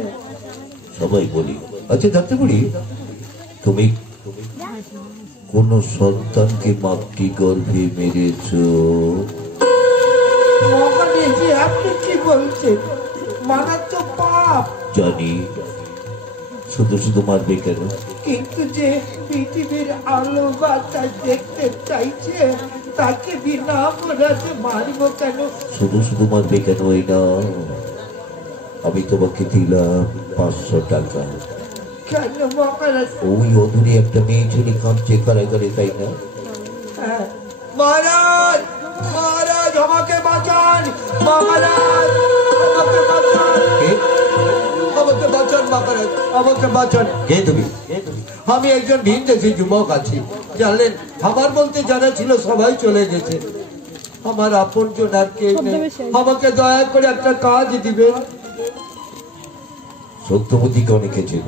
সবাই বলি। আচ্ছা ধাত্রী, তুমি কোন সন্তানকে মাতৃগর্ভে মেরেছ? আপনি কি বলছেন? মারা তো পাপ। জানি, শুধু শুধু মারবে কেন? কিন্তু যে পৃথিবীর আলো বাতাস দেখতে চাইছে তাকে বিনা অপরাধে মারবো কেন? শুধু শুধু মারবে কেন? এই না, আমি তোমাকে দিলাম 500 টাকা। কেন মহারাজ? ওই অদূরে একটা মেয়ে ছেলে কাঁদছে কারাগারে, তাই না? হ্যাঁ। মহারাজ, মহারাজ আমাকে বাঁচান, মহারাজ আমাকে বাঁচান, কে? আমাকে বাঁচান মহারাজ, আমাকে বাঁচান। কে তুমি? আমি একজন ভিনদেশী যুবক আছি, জানলেন আমার বলতে যারা ছিল সবাই চলে গেছে, আমার আপনজন আর কেউ নেই, আমাকে দয়া করে একটা কাজ দিবেন। সত্যবতীকে অনেকে ছিল,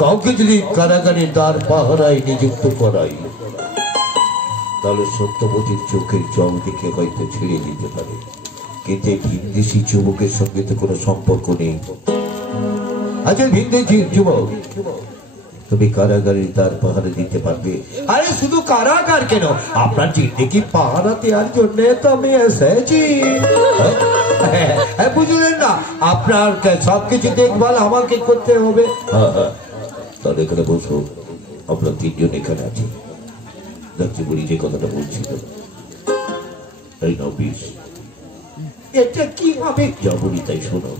কাউকে যদি কারাগারে দ্বার পাহারায় নিযুক্ত করাই তাহলে সত্যবতীর চোখের জল দেখে হয়তো ছেড়ে দিতে পারে, কিন্তু ভিনদেশী যুবকের সঙ্গে তো কোনো সম্পর্ক নেই। আচ্ছা ভিনদেশী যুবক, তুমি কারাগারের দ্বার পাহারা দিতে পারবে? আরে শুধু কারাগার কেন, আপনার জিন্দেগি পাহারা দেওয়ার জন্য তো আমি এসেছি। হ্যাঁ, বুঝলেন না, আপনার সবকিছু দেখভাল আমাকে করতে হবে। হ্যাঁ, তাহলে এখানে বসো, আমরা 3 জন এখানে আছি। দেখছি বলি যে কথাটা বলছিল, এই নাও বিষ। এটা কি হবে? যা বলি তাই শোনো।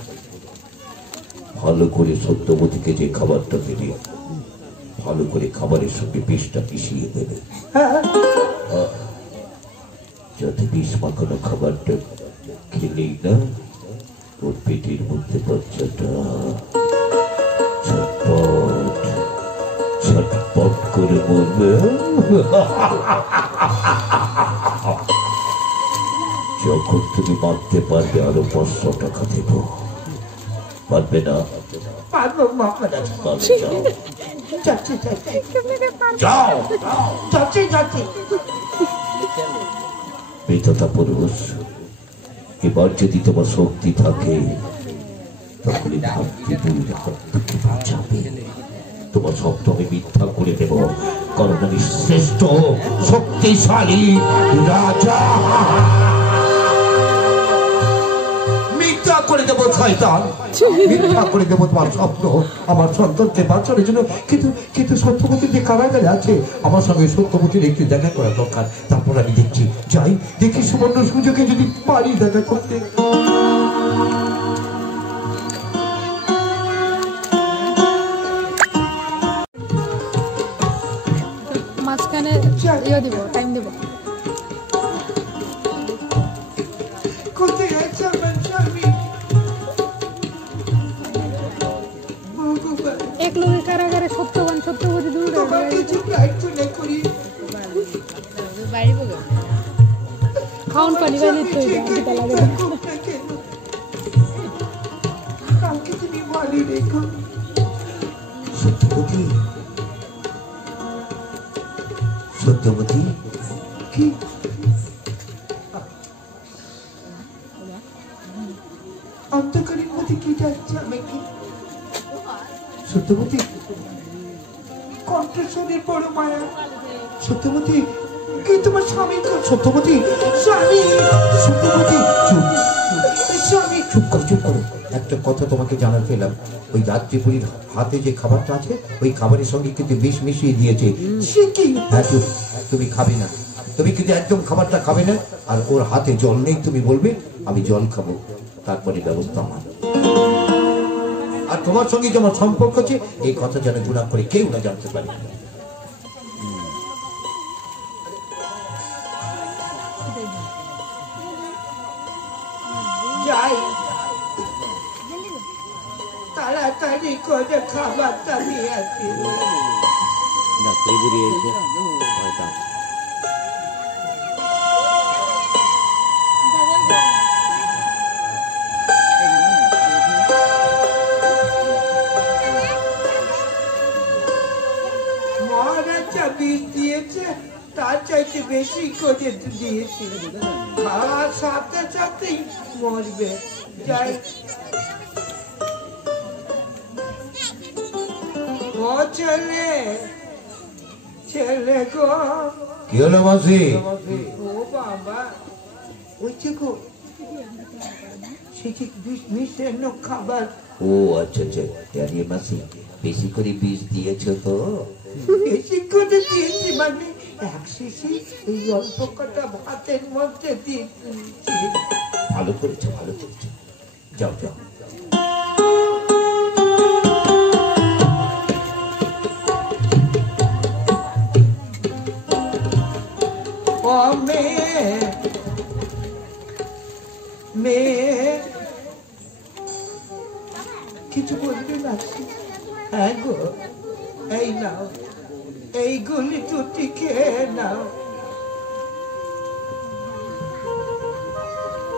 ভালো করে সত্যবতীকে যে খাবারটা দেবে, ভালো করে খাবারের সঙ্গে বিষটা মিশিয়ে দেবে, যাতে বিষ মাখানো খাবারটা খেলেই না ওর পেটের মধ্যে বাচ্চাটা ছটপট ছটপট করে মরবে। যখন তুমি মারতে পারবে আরো 500 টাকা দেব। পারবে না? পারবো মহারাজ। তাহলে যাও যাচ্ছি যাচ্ছি যাও। যাচ্ছি যাচ্ছি। বেততা পুরুষ, এবার যদি তোমার শক্তি থাকে তাহলে ভাতৃপুরীর হাত থেকে বাঁচাবে। তোমার শব্দ আমি মিথ্যা করে দেব, কারণ আমি শ্রেষ্ঠ শক্তিশালী রাজা। মিথ্যা করে দেবো শয়তান, মিথ্যা করে দেবো তোমার স্বপ্ন আমার সন্তানকে বাঁচানোর জন্য। কিন্তু কিন্তু সত্যবতী যে কারাগারে আছে, আমার সঙ্গে সত্যবতীর একটু দেখা করা দরকার। তারপর আমি দেখছি, যাই দেখি সুবর্ণ সুযোগে যদি পারি দেখা করতে। মাঝখানে ইয়ে দিব, টাইম দিব। কোথায় আছে আমার স্বামী? ভগবান, এক লোকের কারাগারে সত্যবান সত্যবতী দূরে তোমার কিছু প্রার্থনা করি, খাওয়ান পানি বাইরে তো দিতে লাগে। থাকুক না কেন, কাউকে তুমি ভালো রেখো। সত্যবতী, সত্যবতী, কি অন্ধকারের মধ্যে কি যাচ্ছে আমাকে? সত্যবতী, কণ্ঠস্বরের বড় মায়া। সত্যবতী, কি তোমার স্বামী? সত্যবতী, স্বামী, সত্যবতী, চুপ, স্বামী। চুপ করো, চুপ করো। একটা কথা তোমাকে জানাতে এলাম, ওই রাত্রিপুরীর হাতে যে খাবারটা আছে ওই খাবারের সঙ্গে কিন্তু বিষ মিশিয়ে দিয়েছে। সে কি? হ্যাঁ, চুপ, তুমি খাবে না, তুমি কিন্তু একদম খাবারটা খাবে না। আর ওর হাতে জল নেই, তুমি বলবে আমি জল খাবো, তারপরে ব্যবস্থা আমার। আর তোমার সঙ্গে তোমার সম্পর্ক আছে এই কথা যেন গুণা করে কেউ না জানতে পারে। যাই, তাড়াতাড়ি করে খাবারটা নিয়ে আসি। মহারাজা বিষ দিয়েছে, তার চাইতে বেশি করে দিয়েছে, খাওয়ার সাথে সাথেই মরবে। যাই, ও ছেলে, ছেলে গো, কি হলো মাসি? ও বাবা, ওই যে গো সেটি বিষ মিশানো খাবার। ও আচ্ছা আচ্ছা, আরে মাসি বেশি করে বিষ দিয়েছ তো? বেশি করে দিয়েছি মানে এক শিশি এই অল্প কটা ভাতের মধ্যে দিয়েছি। ভালো করেছো, ভালো করেছো। যাও যাও। ও মেয়ে, মেয়ে কিছু বলবে না? হ্যাঁ গো, এই নাও, এইগুলি দুটি খেয়ে নাও।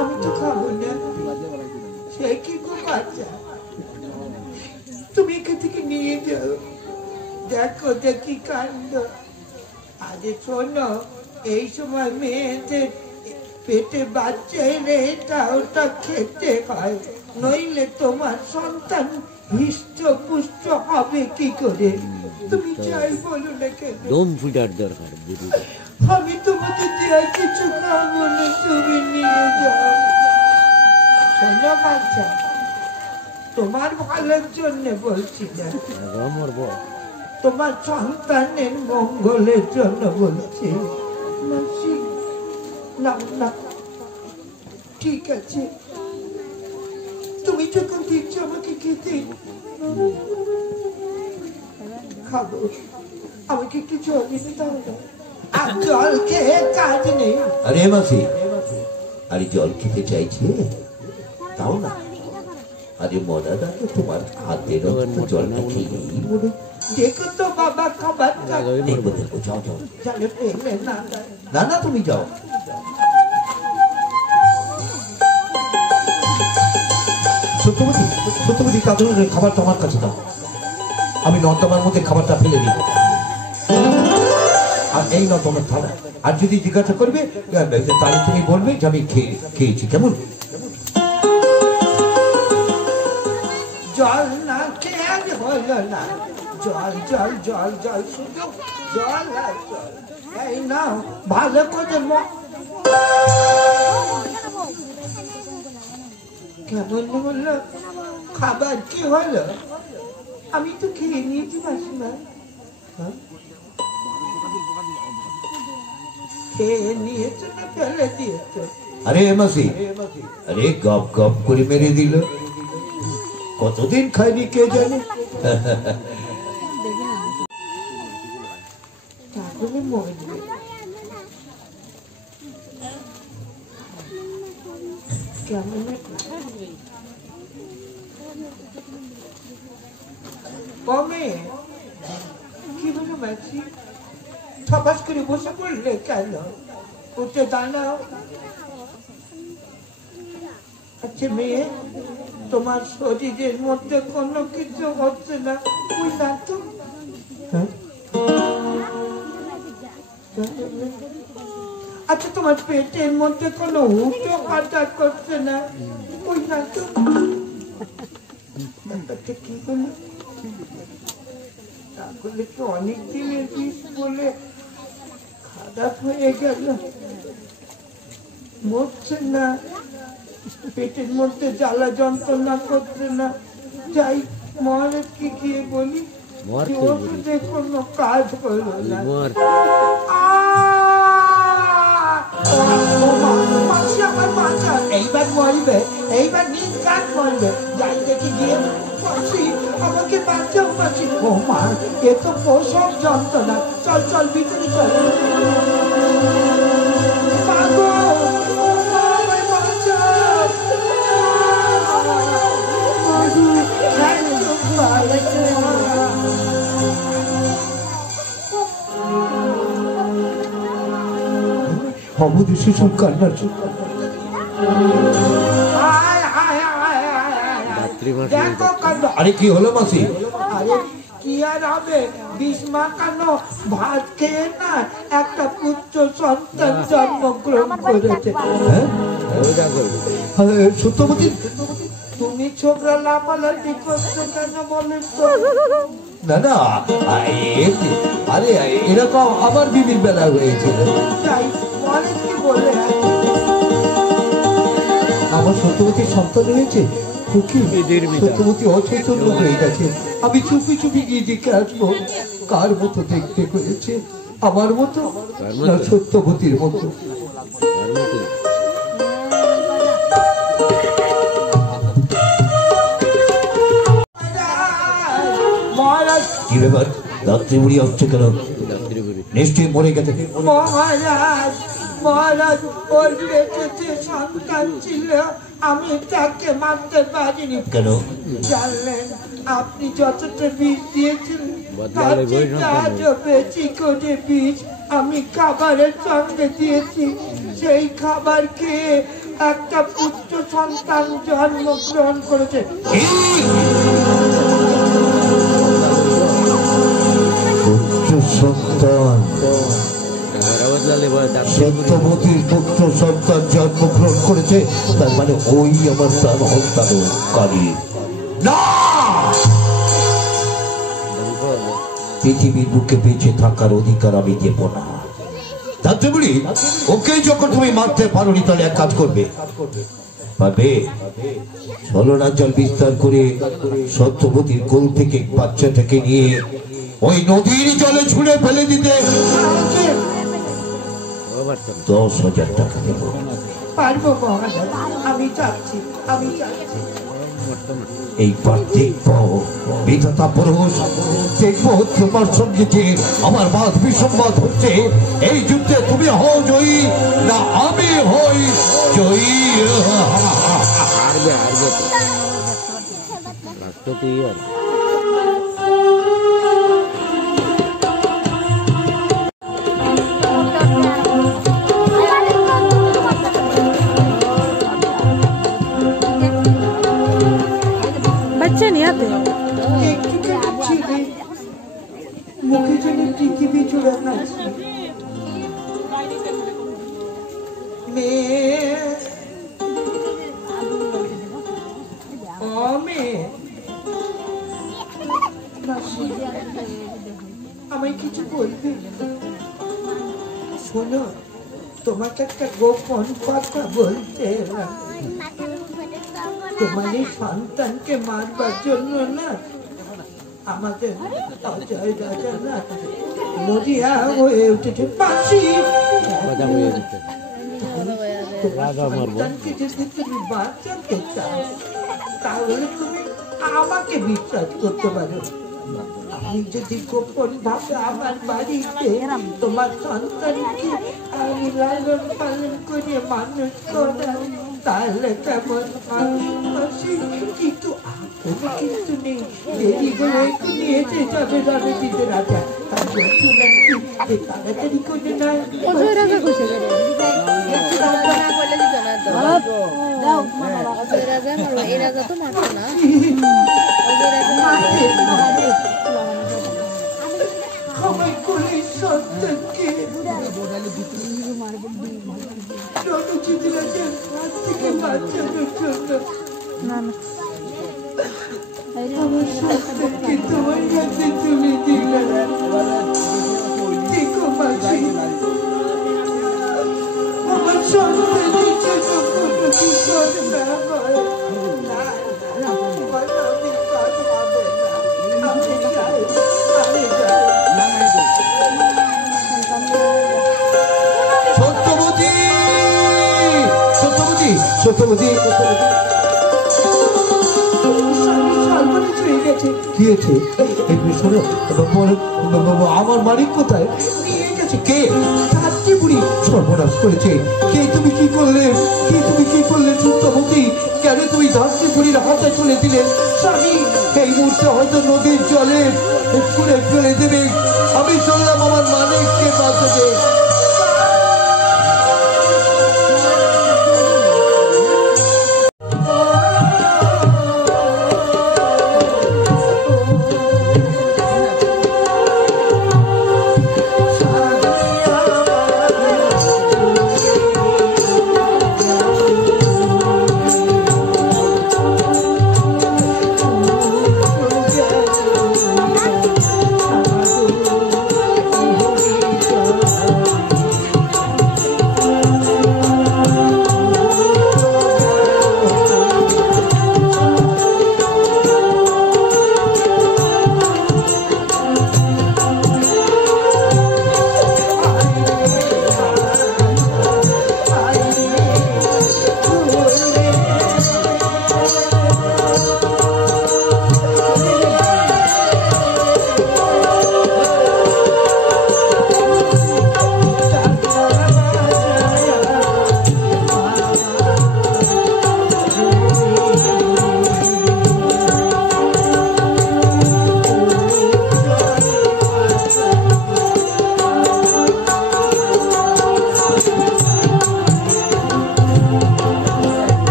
আমি তো খাবো না। সে কি গো বাচ্চা, তুমি এখান থেকে নিয়ে যাও। দেখো দেখি কাণ্ড। আরে শোনো, এই সময় মেয়েদের পেটে বাচ্চা এলে এটা ওটা খেতে হয়, নইলে তোমার সন্তান হৃষ্ট পুষ্ট হবে কি করে? তুমি চাই বলো না কেন? দম ফুটার দরকার বুঝি। আমি তোমাকে দিয়ে কিছু খাবো না, তুমি নিয়ে যাও। শোনো বাচ্চা, তোমার ভালোর জন্য বলছি না, মরবো। তোমার সন্তানের মঙ্গলের জন্য বলছি। মাসি, না না, ঠিক আছে, তুমি যখন দিচ্ছ আমাকে খেতে, খাবো। আমাকে একটু জল দিতে দাও না। আর জল খেয়ে কাজ নেই। আরে মাসি, আরে জল খেতে চাইছে, তাও না। আরে মনে রাখো তোমার হাতের জলটা খেয়েই মনে। দেখো তো বাবা, খাবার দেখবো দেখবো, যাও যাও। চলে পেলে না। না না, তুমি যাও। সত্যবতী, সত্যবতী, তাদের খাবারটা আমার কাছে দাও। আমি নর্দমার মধ্যে খাবারটা ফেলে দিই। আর এই নর্দমার থালা। আর যদি জিজ্ঞাসা করবে তাহলে তুমি বলবে যে আমি খেয়েছি। কেমন? জল না খেয়ে আর হলো না। জল জল জল জল, শুধু জল আর জল। এই নাও, ভালো করে কেমন হলো খাবার? কি হলো? আমি তো খেয়ে নিয়েছি মাসিমা। খেয়ে নিয়েছো না ফেলে দিয়েছো? আরে মাসি, আরে গপ গপ করে মেরে দিল। কতদিন খাইনি কে জানে। তাহলে মরবে। কেমন কমে? কি হলো মাসি, সবাস করে বসে পড়লে কেন? উঠে দাঁড়াও। আচ্ছা মেয়ে, তোমার শরীরের মধ্যে কোনো কিছু হচ্ছে না? ওই না তো? আচ্ছা তোমার পেটের মধ্যে কোনো হুটো হাঁটা করছে না? ওই না তো? ব্যাপারটা কি হলো? তাহলে তো অনেক দিনের বিষ বলে খারাপ হয়ে গেল। মরছে না, পেটের মধ্যে জ্বালা যন্ত্রণা করছে না। যাই মহারাজকে গিয়ে বলি, ওষুধে কোনো কাজ হলো না। আমার বাচ্চা এইবার মরবে, এইবার নিষ্কার মরবে। যাই দেখি গিয়ে, মাসি আমাকে বাঁচাও মাসি। ও মা, এ তো প্রসব যন্ত্রণা। চল চল ভিতরে চল। অবধি শিশুর কান্নার দেখো কাণ্ড। আরে কি হলো মাসি? আরে কি আর হবে, বিষ মাখানো ভাত খেয়ে না একটা পুত্র সন্তান জন্মগ্রহণ করেছে। সত্যবতী, তুমি ছোকরা লাফালাফি করছো কেন বলেন তো? না না, আরে এরকম আমার বিবির বেলা হয়েছিল। যাই, মনে কি বলে আমার সত্য সত্যবতীর সন্তান হয়েছে? খুকি, সত্যবতী অচৈতন্য হয়ে গেছে। আমি চুপি চুপি গিয়ে দেখে আসবো কার মতো দেখতে হয়েছে, আমার মতো না সত্যবতীর মতো। কি ব্যাপার, রাত্রি বুড়ি আসছে কেন? নিশ্চয়ই মরে গেছে। মহারাজ, মহারাজ, ওর পেটেতে সন্তান ছিল, আমি তাকে মারতে পারিনি। কেন? জানলেন, আপনি যতটা বিষ দিয়েছেন তার চেয়ে আজও বেশি করে বিষ আমি খাবারের সঙ্গে দিয়েছি। সেই খাবার খেয়ে একটা পুত্র সন্তান জন্মগ্রহণ করেছে। সন্তান, সত্যবতীর পুত্র সন্তান জন্মগ্রহণ করেছে, তার মানে ওই আমার প্রাণ হত্যাকারী। না, পৃথিবীর বুকে বেঁচে থাকার অধিকার আমি দেব না। দাত্রীবুড়ি, ওকে যখন তুমি মারতে পারোনি, তাহলে এক কাজ করবে, পাবে ছলনার জল বিস্তার করে সত্যবতীর কোল থেকে বাচ্চাটাকে নিয়ে ওই নদীর জলে ছুঁড়ে ফেলে দিতে 10,000 টাকা দেব। পারবো মহারাজ, আমি চাচ্ছি, আমি চাচ্ছি। এইবার দেখবো বিধাতা পুরুষ, দেখবো তোমার সঙ্গে যে আমার বাদ বিসম্বাদ হচ্ছে, এই যুদ্ধে তুমি হও জয়ী না আমি হই জয়ী। बच्चे नहीं आते। মুখে যেন পৃথিবী জুড়ে আছে। মেয়ে, ও মেয়ে, আমায় কিছু বলবে? শোনো, তোমাকে একটা গোপন কথা বলতে এলাম। তোমার এই সন্তানকে মারবার জন্য না, আমাদের অজয় রাজা না মরিয়া হয়ে উঠেছে পাশি। তোমার সন্তানকে যদি তুমি বাঁচাতে চাও, তাহলে তুমি আমাকে বিশ্বাস করতে পারো। আমি যদি গোপন ভাবে আমার বাড়িতে তোমার সন্তানকে আমি লালন পালন করে মানুষ করাই, তাহলে কেমন হাসি। কিন্তু কোনো কিন্তু নেই, দেরি করে এক্ষুনি এসে যাবে রাজনীতিতে রাজা। তাই বলছিলাম কি যে তাড়াতাড়ি করে নয়। অজয় রাজা কইছে কেন? অজয় রাজা মারো, এই রাজা তো মারতো না। ক্ষমা করে সন্তানকে রণজিৎ রাজার হাত থেকে বাঁচানোর জন্য আমার সন্তানকে তোমার কাছে তুলে দিলাম। দেখো মাসি, আমার সন্তানের জন্য কোনো বিপদ না হয়। সত্যবতী, সত্যবতী, সত্যবতী, কি হয়েছে? শোনো, আমার মালিক কোথায়? নিয়ে গেছে কে? চারটি বুড়ি সর্বনাশ করেছে। কে? তুমি কি করলে? তুমি কি করলে সত্যবতী? কেন তুমি ধাত্রী বুড়ির হাতে তুলে দিলে? স্বামী এই মুহূর্তে হয়তো নদীর জলে ছুঁড়ে ফেলে দেবে। আমি শুনলাম আমার মালিককে বাঁচাবে।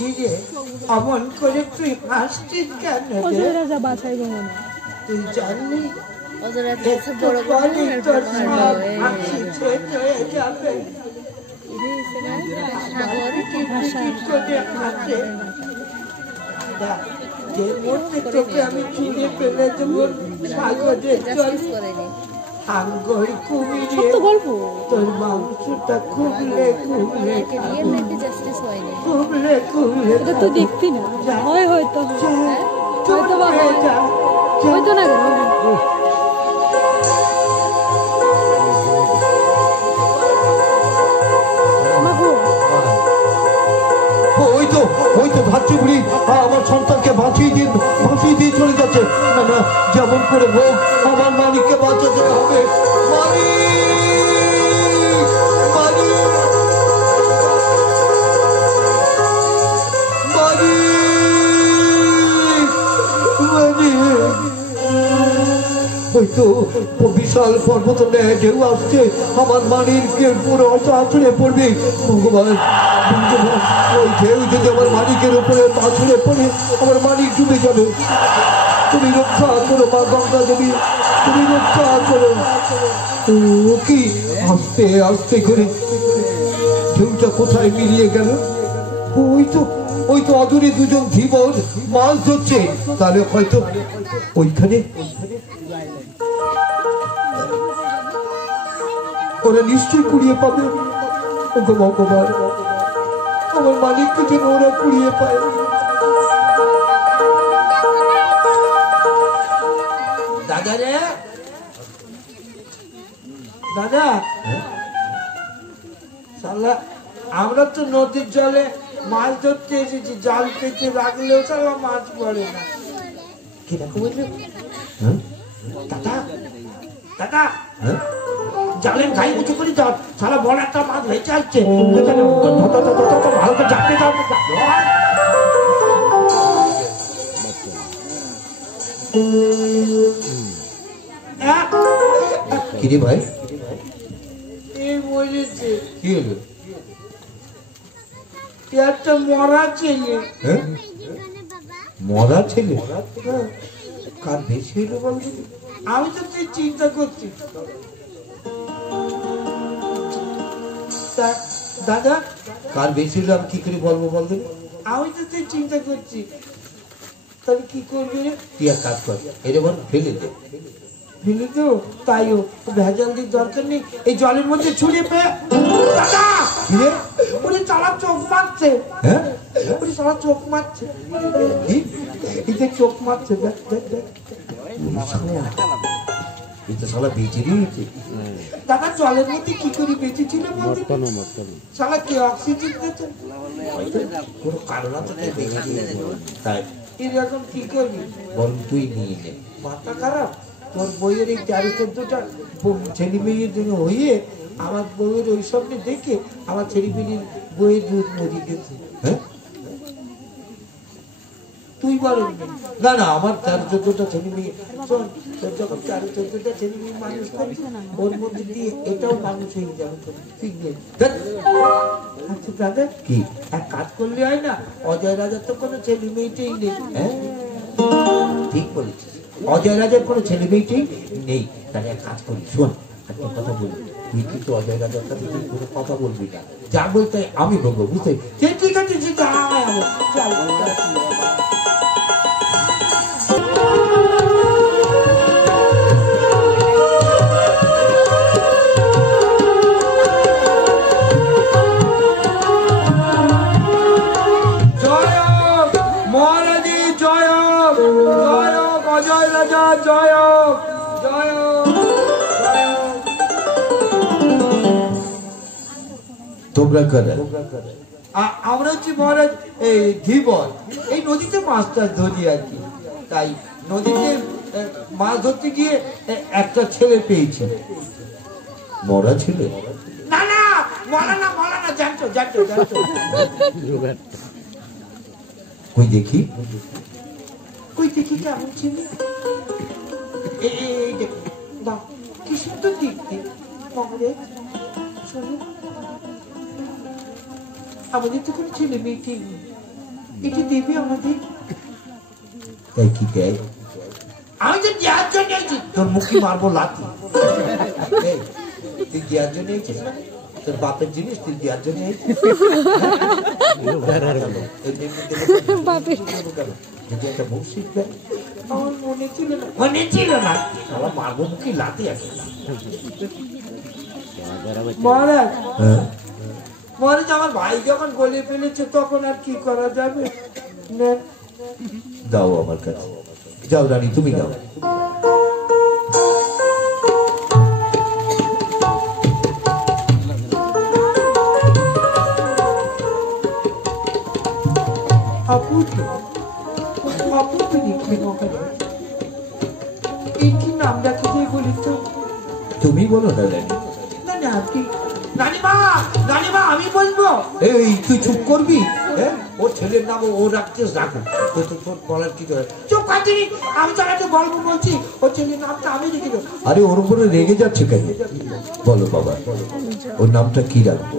কি রে অমন করে তুই হাসছিস কেন রে? অজয় রাজা বাছাইব মনে তুই জানি ওদের এত বড় বড় মনের তোর ভালো সব হাসি শেষ হয়ে যাবে। সাগর কি ভাষা করে হাসে। দেখ, যে মুহূর্তে তোকে আমি চুড়ে ফেলে দেবো সাগরের জল জাস্টিস করেনি আঙ্গর কুমিরে সব তো গল্প তোর মাংসটা খুবলে খুবলে একে রিয়েল লাইফে জাস্টিস হয়নি খুবলে খুবলে এটা তুই দেখতি না হয় হয়তো হয়তো বা হয়। হয়তো না কেন ওই তো ধাত্রী বুড়ি আমার সন্তানকে বাঁচিয়ে দিয়ে চলে যাচ্ছে। না না, যেমন করে হোক আমার মালিককে বাঁচাতে হবে। হয়তো বিশাল পর্বত নেয় ঢেউ আসছে, আমার মালিককে পুরো আছড়ে পড়বে। ভগবান, ওই ঢেউ যদি আমার মালিকের উপরে আছড়ে পড়ে আমার মালিক ডুবে যাবে। তুমি রক্ষা করো মা গঙ্গা দেবী, তুমি রক্ষা করো। ও কি আস্তে আস্তে করে ঢেউটা কোথায় মিলিয়ে গেল? ওই তো অদূরে দুজন ধীবর মাছ ধরছে। তাহলে হয়তো ওইখানে ওরা নিশ্চয়ই কুড়িয়ে পাবে। ওগো ভগবান, আমার মালিককে যেন ওরা কুড়িয়ে পায়। দাদা রে দাদা, শালা আমরা তো নদীর জলে মাছ ধরতে এসেছি, জাল পেতে রাখলেও শালা মাছ পড়ে না। কিরকম বুঝলি দাদা? দাদা জালের গায়ে উঁচু করে দাও, শালা বড় একটা মাছ ভেসে আসছে। ভালো করে চাপতে দাও। কিরে ভাই, এই বলেছে কি হলো? একটা মরা ছেলে। হ্যাঁ, মরা ছেলে? কার বেশি হলো বলবি? আমি তো তুই চিন্তা করছি দাদা, কার বেশি হলো আমি কি করে বলবো বলবে? আমি তো তুই চিন্তা করছি, তাহলে কি করবি রে? তুই এক কাজ কর, এটা বল ফেলে দে। ফেলে তো তাইও ভেজাল দিয়ে দরকার নেই, এই জলের মধ্যে ছুড়ে পেয়ে দাদা উনি চালা চোখ মারছে। হ্যাঁ, উনি চালা চোখ মারছে, এই যে চোখ মারছে। দেখ দেখ দেখ এটা শালা বেঁচে দিয়েছে। দাদা জলের মধ্যে কি করে বেঁচে ছিল বলতে? মরতো না মরতো না শালা কি অক্সিজেন দিতে? কোনো কারণ আছে তাই বেঁচে দিয়েছে। তাই এরকম কি করবি? বল তুই নিয়ে নে। মাথা খারাপ তোর বইয়ের এই 13-14টা ছেলে মেয়ের জন্য হয়ে আমার বইয়ের ওই স্বপ্নে দেখে আমার ছেলে মেয়ের বইয়ের দুধ মরে গেছে। হ্যাঁ, তুই বলেন না না, আমার 13-14টা ছেলে মেয়ে, শোন তোর যখন 13-14টা ছেলে মেয়ে মানুষ করবি ওর মধ্যে দিয়ে এটাও মানুষ হয়ে যাবে, ঠিক নেই? আচ্ছা দাদা, কি এক কাজ করলে হয় না? অজয় রাজার তো কোনো ছেলে মেয়েটাই নেই। হ্যাঁ, ঠিক বলেছিস, অজয় রাজার কোনো ছেলে মেয়েটেই নেই। তাহলে এক কাজ করি, শোন একটা কথা বলবি, তুই কিন্তু অজয় রাজার কাছে তুই কোনো কথা বলবি না, যা বলতে আমি বলবো, বুঝতে? ঠিক আছে, সেটা চল। তোমরা কারা? আমরা হচ্ছি মহারাজ এই ধীবর, এই নদীতে মাছ টাছ ধরি আর কি। তাই নদীতে মাছ ধরতে গিয়ে একটা ছেলে পেয়েছে। মরা ছেলে? না না, মরা না, জানতো। কই দেখি, কই দেখি কেমন ছেলে? এই দেখ, বাহ কি সুন্দর দেখতে। মহারাজ শোনো, আমাদের তো কোনো ছেলে মেয়ে ঠিক নেই, এটা দেবে আমাদের? তাই কি দেয়? আমি তো দেওয়ার জন্য এসেছি। তোর মুখে মারবো লাথি। এই, তুই দেওয়ার জন্য এসেছিস না? তোর বাপের জিনিস তুই দেওয়ার জন্য এসেছিস? বাপের যদি একটা মুখ শিখবে, আমার মনে ছিল না। মনে ছিল না। সারা মারবো মুখে লাথি আছে। মহারাজ, হ্যাঁ, মহারাজ আমার ভাই যখন গলে ফেলেছে তখন আর কি করা যাবে? নেন। দাও আমার কাছে। যাও রানী, তুমি দাও। অপূর্ব, অপূর্ব দেখবে মহারাজ। এই কি নাম রাখি দিয়ে বলি তো? তুমি বলো না রানী। না না, আপনি। রানীমা, রানীমা আমি বলবো। এই তুই চুপ করবি? হ্যাঁ, ওর ছেলের নাম ও রাখছিস, রাখো। তোর বলার কি করে? চুপ কাটি, আমি তার একটা গল্প বলছি, ওর ছেলের নামটা আমি লিখে দেবো। আরে ওর উপরে রেগে যাচ্ছে কেন? বলো বাবা, ওর নামটা কি রাখবো?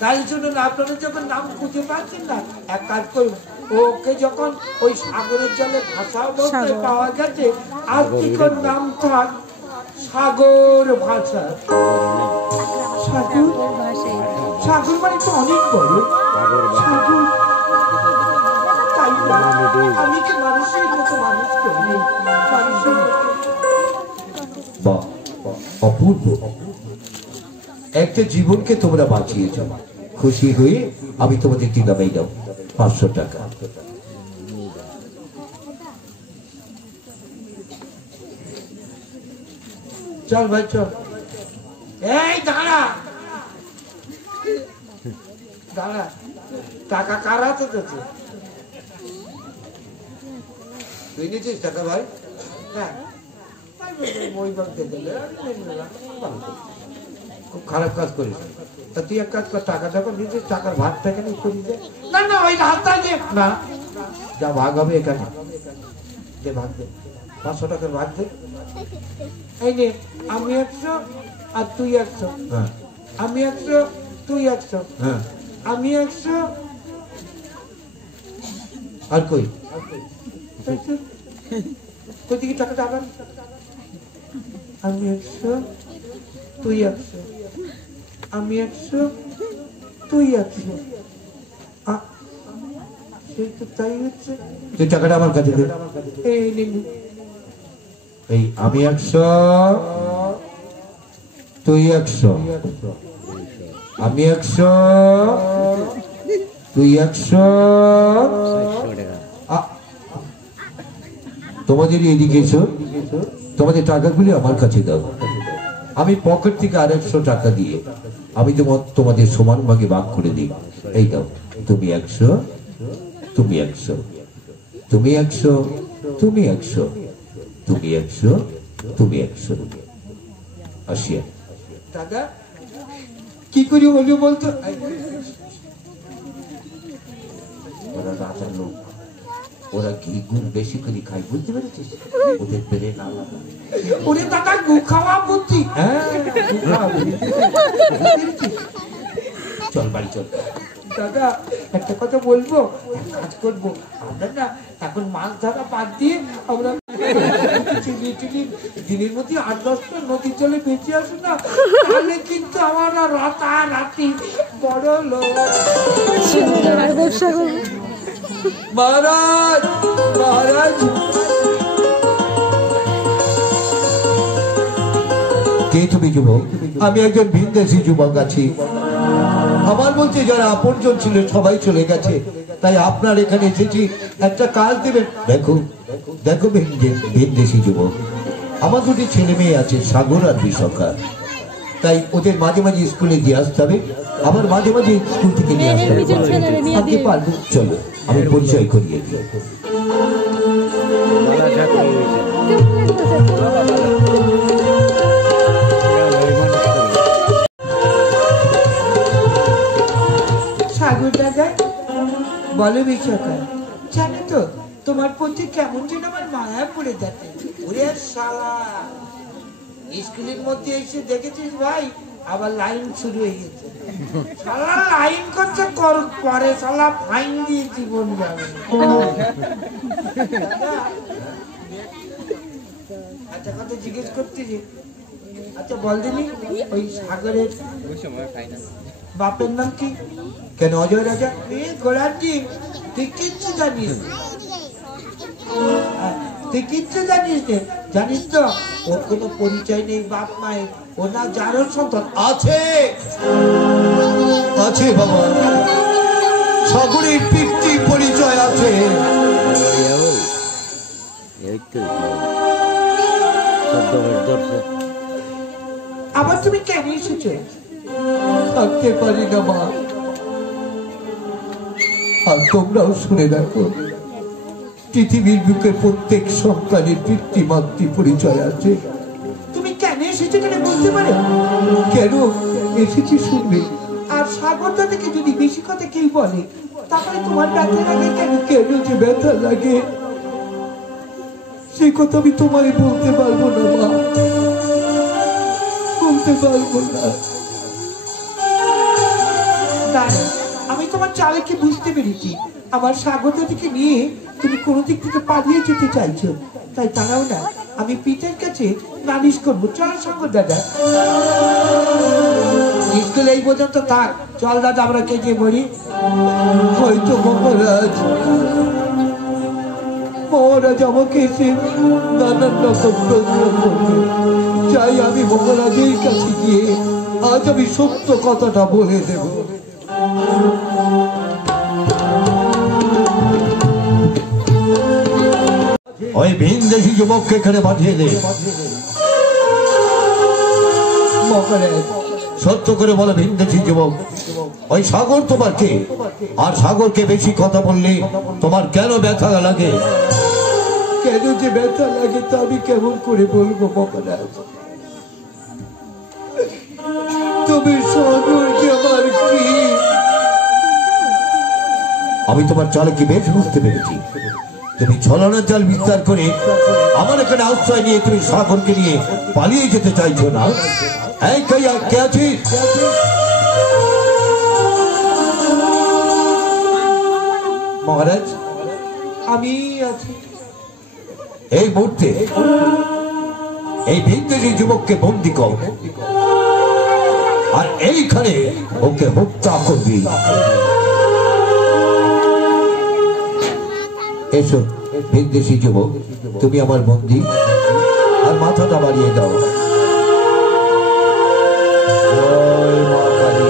তাই জন্য না, আপনারা যখন নাম খুঁজে পাচ্ছেন না, এক কাজ করুন, ওকে যখন ওই সাগরের জলে ভাষা অবস্থায় পাওয়া গেছে, আজকের নাম থাক সাগর ভাষা। সাগর, ভাষায় সাগর মানে তো অনেক বড়। সাগর, তাই না? আমি কি মানুষের মতো মানুষ করি? মানুষের মতো। বাহ, অপূর্ব। একটা জীবনকে তোমরা বাঁচিয়েছ। খুশি হয়ে আমি তোমাদের দিলাম, 500 টাকা। চল ভাই চল। এই দাঁড়া, দাঁড়া, টাকা কার হাতে দিয়েছে? তুই নিয়েছিস টাকা ভাই? হ্যাঁ, ওই ভাগ দিয়ে দিলে, আমি নিলাম। খুব খারাপ কাজ করিস। তা তুই এক কাজ কর, টাকা যখন নিয়েছিস টাকার ভাগটা এখানে করি দে। না না ওই রাস্তা যে না, যা ভাগ হবে এখানে দে, ভাগ দে। 500 টাকার ভাগ দে। এই নে, আমি 100 আর তুই 100। হ্যাঁ, আমি 100, তুই 100। হ্যাঁ। আমি 100, আর কই? কোথেকে টাকাটা আবার? আমি 100, তুই 100। আমি 100, তুই 100। সেই তো তাই হচ্ছে। তুই টাকাটা আমার কাছে দে। এই নিন। এই আমি 100, তুই 100। আমি 100, তুই 100। তোমাদের এদিকে এসো, তোমাদের টাকাগুলি আমার কাছে দাও। আমি পকেট থেকে আর 100 টাকা দিয়ে আমি তোমাদের সমান ভাগে ভাগ করে দিই। এই দাও, তুমি 100, তুমি 100, তুমি 100, তুমি 100, তুমি 100, তুমি 100। আসিয়া দাদা, কি করে হলো বলতো? ওরা রাজার লোক, ওরা ঘি গুড় বেশি করে খায়, বুঝতে পেরেছিস? ওদের পেরে না লাগা। ওরে দাদা, গু খাওয়া বুদ্ধি। হ্যাঁ, চল বাড়ি চল। দাদা, একটা কথা বলবো, এক কাজ করবো, আমরা না এখন মাছ ধরা বাদ দিয়ে আমরা চিনি টিনি দিনের মধ্যে 8-10টা নদীর জলে বেঁচে আসুন না, তাহলে কিন্তু আমরা রাতারাতি বড় লোক। আর ব্যবসা করবো। মহারাজ, মহারাজ, কে তুমি যুবক? আমি একজন ভিনদেশী যুবক আছি। আমার বলছে যারা আপনজন ছিল সবাই চলে গেছে, তাই আপনার এখানে এসেছি, একটা কাজ দেবেন। দেখো দেখো ভিনদেশী যুবক, আমার দুটি ছেলে মেয়ে আছে, সাগর আর বিশাখা। তাই ওদের মাঝে মাঝে স্কুলে দিয়ে আসতে হবে, আবার মাঝে মাঝে স্কুল থেকে নিয়ে আসতে হবে। আপনি পারবেন? চলো আমি পরিচয় করিয়ে দিই। সাগর দাদা, বলো বিশাখা, জানো তো তোমার প্রতি কেমন যেন আমার মায়া পড়ে যাচ্ছে। ওরে শালা, স্কুলের মধ্যে এসে দেখেছিস ভাই আবার লাইন শুরু হয়ে গেছে। শালা লাইন করছে করুক, পরে শালা ফাইন দিয়ে জীবন যাবে। আচ্ছা কথা জিজ্ঞেস করছি যে, আচ্ছা বল দিনি ওই সাগরের বাপের নাম কি? কেন অজয় রাজা? গোলাপজি তুই কিচ্ছু জানিস, তুই কিচ্ছু জানিস নে? জানিস তো ওর কোনো পরিচয় নেই বাপ মায়ের, ও না যারও সন্তান আছে আছে বাবা, সাগরের পিতৃ পরিচয় আছে। এই তো শব্দ দর্শক। আবার তুমি কেন এসেছো? থাকতে পারি না মা। আর তোমরাও শুনে দেখো, পৃথিবীর বুকে প্রত্যেক সন্তানের পিতৃমাতৃ পরিচয় আছে। তুমি কেন এসেছো কেন বলতে পারো? কেন এসেছি শুনবে? আর সাগর দাদাকে যদি বেশি কথা কেউ বলে তাহলে তোমার ব্যথা লাগে কেন? কেন যে ব্যথা লাগে সে কথা আমি তোমায় বলতে পারবো না মা, বলতে পারবো না। দাঁড়া, আমি তোমার চালাকি বুঝতে পেরেছি। আমার সাগর দাদিকে নিয়ে তুমি কোনো দিক থেকে পালিয়ে যেতে চাইছো, তাই দাঁড়াও না, আমি পিতার কাছে নালিশ করবো। চল সাগর দাদা, স্কুল এই পর্যন্ত থাক। চল দাদা আমরা কে যে বলি। হয়তো মহারাজ আমাকে এসে নানান রকম প্রশ্ন করবে, চাই আমি মহারাজের কাছে গিয়ে আজ আমি সত্য কথাটা বলে দেব। ওই ভিনদেশী যুবককে এখানে পাঠিয়ে দে। মহারাজ সত্য করে বলো ভিনদেশী যুবক, ওই সাগর তোমার কে? আর সাগরকে বেশি কথা বললে তোমার কেন ব্যথা লাগে? কেন যে ব্যথা লাগে তা আমি কেমন করে বলবো মহারাজ? তবে সাগর যে আমার কি? আমি তোমার চালকে বেশ বুঝতে পেরেছি। তুমি ছলনার জাল বিস্তার করে আমার এখানে আশ্রয় নিয়ে তুমি সাগরকে নিয়ে পালিয়ে যেতে চাইছো না? এই কে আছিস? মহারাজ আমি আছি। এই মুহূর্তে এই ভিনদেশী যুবককে বন্দী কর, আর এইখানে ওকে হত্যা করবি। এসো ভিনদেশী যুবক, তুমি আমার বন্দী, আর মাথাটা বাড়িয়ে দাও। জয় মা কালী,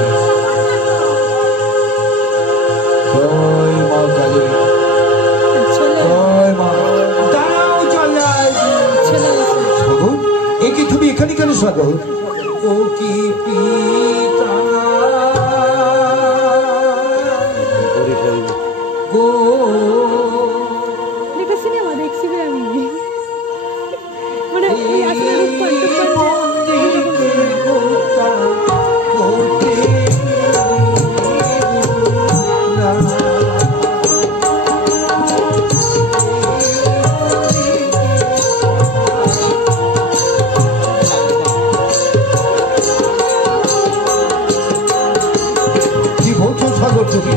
জয় মা কালী, জয় মা। দাঁড়াও, চলে সাগর, এ কি তুমি এখানে কেন সাগর? ও কি পিতা গো, একটা সিনেমা দেখছি রে আমি, মানে এই আসলে রূপপান কি বলছো সাগর তুমি?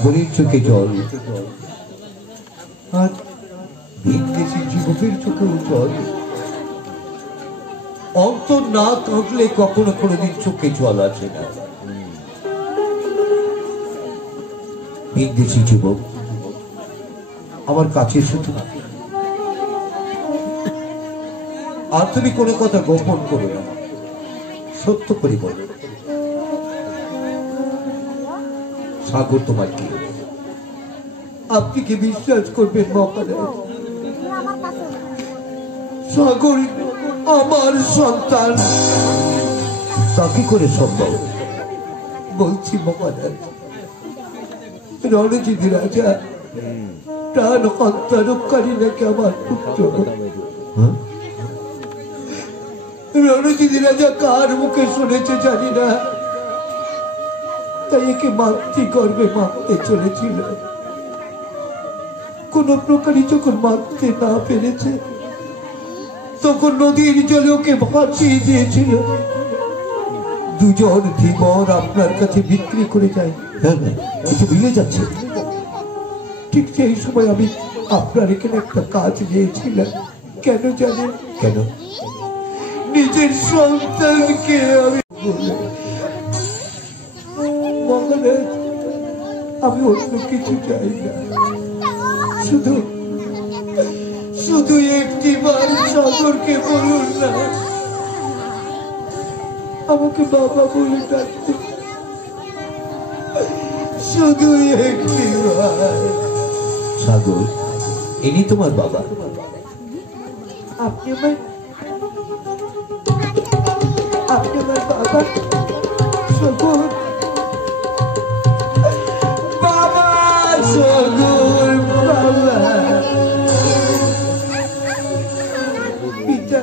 সাগরের চোখে জল, আর ভিনদেশি যুবকের চোখেও জল। অন্তর না কাঁদলে কখনো কোনোদিন চোখে জল আসে না। ভিনদেশি যুবক আমার কাছে শুধু, আর তুমি কোনো কথা গোপন করো না, সত্য করে বলো, সাগর তোমার কি? আপনি কি বিশ্বাস করবেন মহারাজ, সাগর আমার সন্তান? তা কি করে সম্ভব? বলছি মহারাজ, রণজিৎ রাজা প্রাণ হত্যারকারী নাকি আমার পুত্র। রণজিৎ রাজা কার মুখে শুনেছে জানি না, তাই একে মাতৃগর্ভে মারতে চলেছিল। কোন প্রকারই যখন মারতে না পেরেছে তখন নদীর জলে ওকে ভাসিয়ে দিয়েছিল। দুজন ধীবর আপনার কাছে বিক্রি করে যায়। হ্যাঁ, কিছু মিলে যাচ্ছে। ঠিক সেই সময় আমি আপনার এখানে একটা কাজ নিয়েছিলাম। কেন জানেন? কেন? নিজের সন্তানকে আমি মহারাজ, আমি অন্য কিছু চাই না, শুধু শুধু একটি বার সাগরকে বলুন না আমাকে বাবা বলে ডাকতে, শুধু একটি বার। সাগর, ইনি তোমার বাবা? আপনি আমার বাবা? সাগর বাবা, সাগর বাবা, পিতা।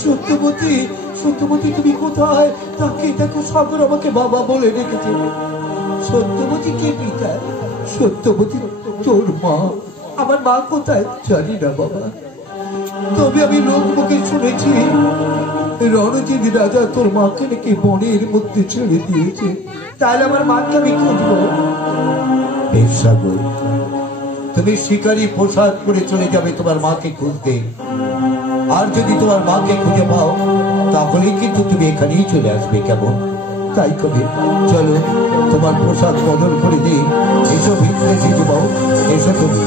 সত্যবতী, সত্যবতী তুমি কোথায়? তাকে দেখো, সাগর আমাকে বাবা বলে রেখেছে। সত্যবতী কে পিতা? সত্যবতী তোর মা। আমার মা কোথায় জানি না বাবা, তবে আমি লোক মুখে শুনেছি রণজিৎ রাজা তোর মাকে নাকি বনের মধ্যে ছেড়ে দিয়েছে। তাহলে আমার মাকে আমি খুঁজবো। বেশ সাগর, তুমি শিকারী পোশাক পরে চলে যাবে তোমার মাকে খুঁজতে। আর যদি তোমার মাকে খুঁজে পাও তাহলে কিন্তু তুমি এখানেই চলে আসবে। কেমন? তাই কবে চলো, তোমার পোশাক বদল করে দিই। এসব ভিতরে যাও, এসো তুমি।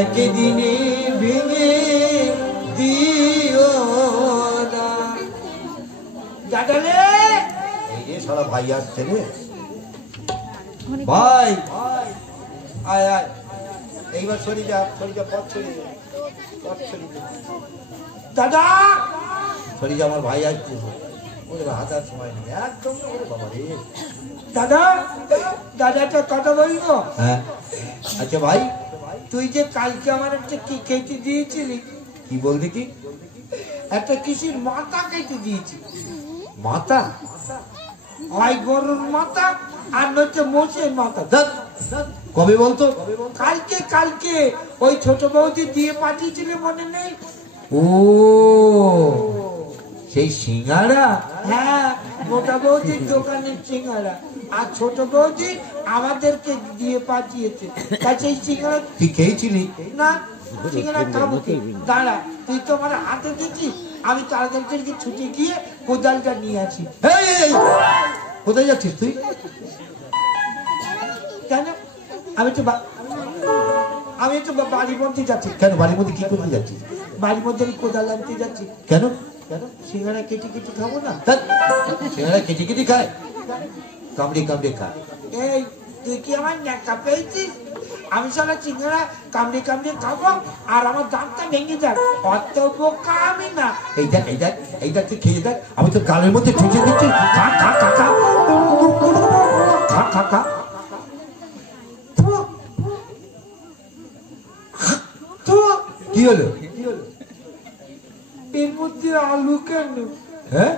একদিনে ভেঙে দিও না। দাদালে, এই যে সারা ভাই আসছে রে। ভাই আয় আয়, এইবার সরি যা, সরি যা, পথ সরি যা, পথ সরি যা। দাদা সরি যা, আমার ভাই আসছে। ওই হাজার সময় নেই একদম। বাবা রে দাদা, দাদাটা কথা বলবো? হ্যাঁ। আচ্ছা ভাই, তুই যে কালকে আমার একটা কি কেটে দিয়েছিলি? কি বলতে? কি একটা কিসির মাথা কেটে দিয়েছি। মাথা? হয় গরুর মাথা আর নয়তো মোষের মাথা। কবে বলতো? কালকে। কালকে ওই ছোট বৌদি দিয়ে পাঠিয়েছিল, মনে নেই? ও সেই সিঙ্গারা? হ্যাঁ, মোটা বৌদির দোকানের সিঙ্গারা। আর ছোট বৌদি আমাদেরকে দিয়ে পাঠিয়েছে। সেই সিঙ্গারা তুই খেয়েছিলি? না, সিঙ্গারা খাবো কি? দাঁড়া, তুই তো আমার হাতে দিচ্ছিস, আমি তাড়াতাড়ি ছুটে গিয়ে কোদালটা নিয়ে আসি। কোথায় যাচ্ছিস তুই? কেন? আমি তো বাড়ির মধ্যে যাচ্ছি। কেন বাড়ির মধ্যে কি করতে যাচ্ছিস? বাড়ির মধ্যে আমি কোদাল আনতে যাচ্ছি। কেন? কেন? সিঙ্গারা কেটে কেটে খাবো না? সিঙ্গারা কেটে কেটে খায়? কামড়ে কামড়ে খা। এই তুই কি আমার ন্যাকা পেয়েছিস? আমি সারা সিঙ্গারা কামড়ে কামড়ে খাবো আর আমার দাঁতটা ভেঙে যাক? অত বোকা আমি না। এই দেখ, এই দেখ, এই দেখ, তুই খেয়ে দেখ, আমি তো গালের মধ্যে ঠুকে দিচ্ছি। খা খা খা খা খা খা খা। কি হলো? এর মধ্যে আলু কেন? হ্যাঁ,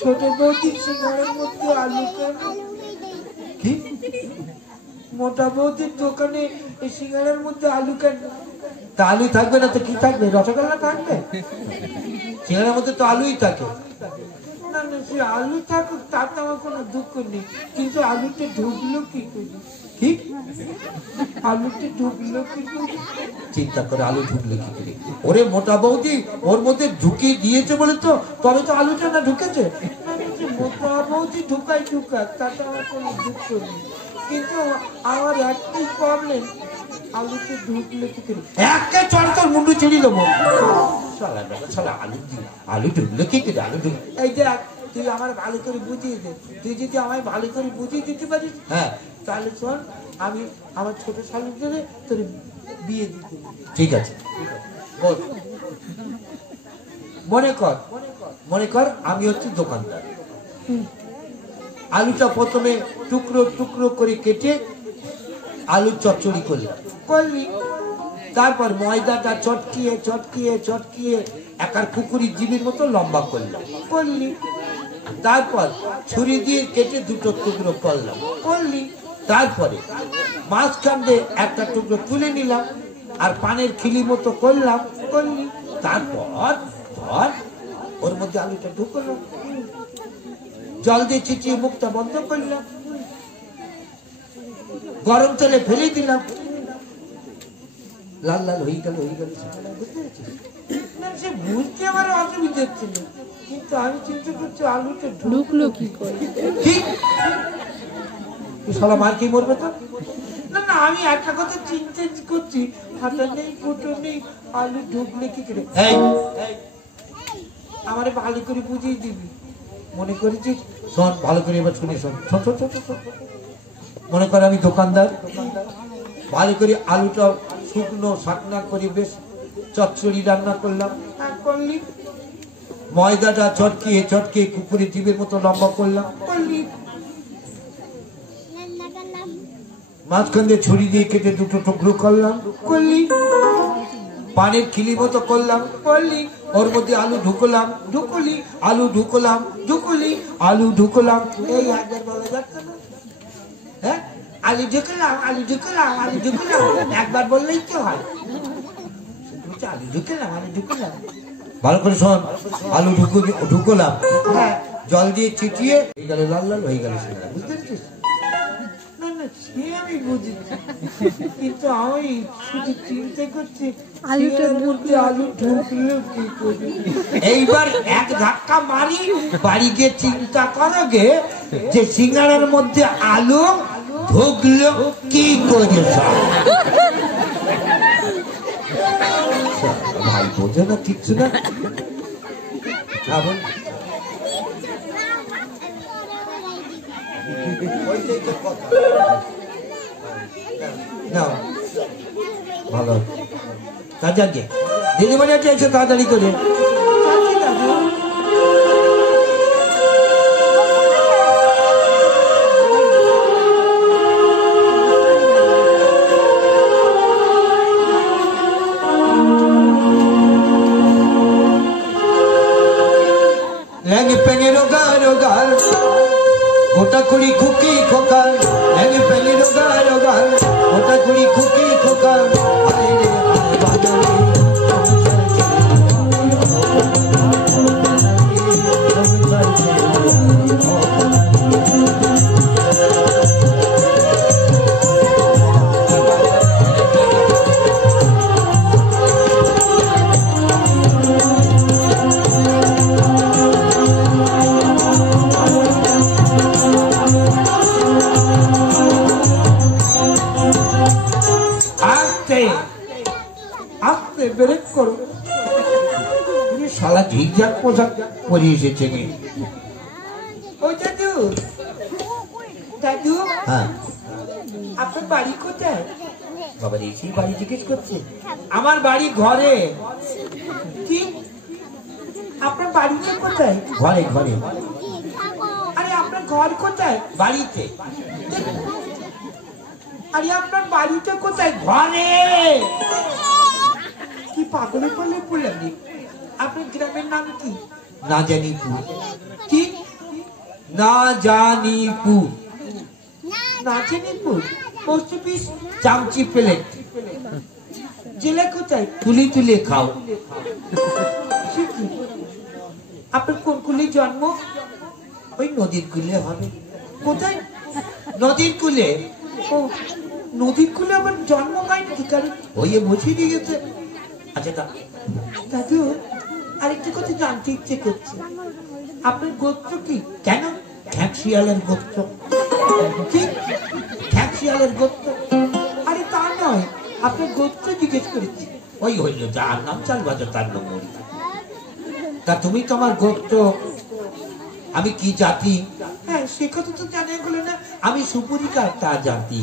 ছোট বৌদি সিঙ্গারের মধ্যে আলু কেন? কি? মোটা বৌদির দোকানে এই সিঙ্গারের মধ্যে আলু কেন? তা আলু থাকবে না তো কি থাকবে? রসগোল্লা থাকবে? সিঙ্গারের মধ্যে তো আলুই থাকে। না না, সে আলু থাকুক তাতে আমার কোনো দুঃখ নেই, কিন্তু আলুতে ঢুকলো কি করে? কি আলুতে ঢুকলো কি করে? চিন্তা করে আলু ঢুকলে কি করে? ওরে মোটা বৌদি ওর মধ্যে ঢুকিয়ে দিয়েছে বলে তো তবে তো আলুটা না ঢুকেছে। না না, সে মোটা বৌদি ঢুকাক তাতে আমার কোনো দুঃখ নেই, কিন্তু আমার একটাই প্রবলেম, আলুতে ঢুকলো কি করে? একে চড় তোর মুন্ডু ছিঁড়ে দেবো। শালা বেটা, শালা আলু ঢুকলে কি করে? আলু ঢুক এই দেখ, তুই আমার ভালো করে বুঝিয়ে দে, তুই যদি আমায় ভালো করে বুঝিয়ে দিতে পারিস, হ্যাঁ তাহলে শোন, আমি আমার ছোট শালুক ধরে তোর বিয়ে দিতে। ঠিক আছে বল। মনে কর আমি হচ্ছি দোকানদার। আলুটা প্রথমে টুকরো টুকরো করে কেটে আলু চচ্চড়ি করলি। তারপর ময়দাটা চটকিয়ে চটকিয়ে চটকিয়ে একার কুকুরির জিবির মতো লম্বা করলি। তারপর ছুরি দিয়ে কেটে দুটো টুকরো করলি। তারপরে মাঝখান দিয়ে একটা টুকরো তুলে নিলাম আর পানের খিলি মতো করলি। তারপর ওর মধ্যে আলুটা ঢুকলাম, জল দিয়ে চিচিয়ে মুখটা বন্ধ করলাম, গরম তেলে ফেলে দিলাম, লাল লাল হয়ে গেল। বুঝতে পেরেছিস? না, সে বুঝতে আমার অসুবিধা হচ্ছে না, কিন্তু আমি চিন্তা করছি আলুটা ঢুকলো কি করে? ঠিক শালা মার কি মরবে তো? না না, আমি একটা কথা চিন্তা করছি, হাতা নেই ফুটো নেই, আলু ঢুকলে কি করে? এই আমারে ভালো করে বুঝিয়ে দিবি, মনে করেছিস? শোন ভালো করে এবার শুনে শোন। মনে কর আমি দোকানদার, ভালো করে আলুটা শুকনো শাকনা করে বেশ চচ্চড়ি রান্না করলাম, করলি ময়দাটা চটকিয়ে চটকিয়ে কুকুরের জিভের মতো লম্বা করলাম, মাঝখান দিয়ে ছুরি দিয়ে কেটে দুটো টুকরো করলাম, পানের খিলি মতো করলাম, ওর মধ্যে আলু ঢুকলাম, আলু ঢুকলাম, আলু ঢুকলাম। এই একবার বলা যাচ্ছে না? হ্যাঁ, আলু ঢুকলাম একবার বললেই তো হয়। আলু ঢুকলাম ভালো করে শোন, আলু ঢুকলাম, হ্যাঁ, জল দিয়ে চিটিয়ে হয়ে গেল লাল লাল হয়ে গেল সিঙ্গারা। বুঝতে পেরেছিস? না না, সে আমি বুঝেছি, কিন্তু আমি শুধু চিন্তা করছি আলুটার মধ্যে আলু ঢুকলো কি করে? এইবার এক ধাক্কা মারি বাড়ি গিয়ে চিন্তা করো গে যে সিঙ্গারার মধ্যে আলু ঢুকলো কি করে। ভাই বোঝে না কিচ্ছু না। ভালো তা যাকে দিদিমণি চাইছে তাড়াতাড়ি করে। গোটা কুড়ি খুকি খোকা, ল্যাঙে পেলি রোগা রোগা, গোটা কুড়ি খুকি খোকা, আরে রে আরে বাজারে ব্রেক করো। শালা ঝিকঝাক পোশাক পরিয়ে এসেছে কি? ওই দাদু, দাদু, হ্যাঁ আপনার বাড়ি কোথায়? বাবা এসে বাড়ি জিজ্ঞেস করছে। আমার বাড়ি ঘরে। কি? আপনার বাড়িটা কোথায়? ঘরে ঘরে আরে আপনার ঘর কোথায়? বাড়িতে। আরে আপনার বাড়িটা কোথায়? ঘরে। কি পাগলে বলে বললেন? আপনার গ্রামের নাম কি? না জানিপুর। কি? না জানিপুর। নাচেনিপুর। পোস্ট অফিস চামচি প্লেট জেলা কোথায়? তুলি তুলে খাও। সে কি? আপনার কোন কুলে জন্ম? ওই নদীর কূলে হবে। কোথায়? নদীর কূলে। ও, নদীর কুলে আবার জন্ম হয় নাকি? কারণ ওই বসিয়ে দিয়ে গেছে। আচ্ছা দাদু, আরেকটা কথা জানতে ইচ্ছে করছে, আপনার গোত্র কি? কেন? খ্যাপশিয়ালের গোত্র। কি? খ্যাপশিয়ালের গোত্র। আরে তা নয়, আপনার গোত্র জিজ্ঞেস করেছি। ওই হইল যার নাম চাল বাজার তার নাম মরি। তা তুমি তো আমার গোত্র, আমি কি জাতি? হ্যাঁ, সে কথা তো জানা গেলো না। আমি সুপুরি কাটা জাতি।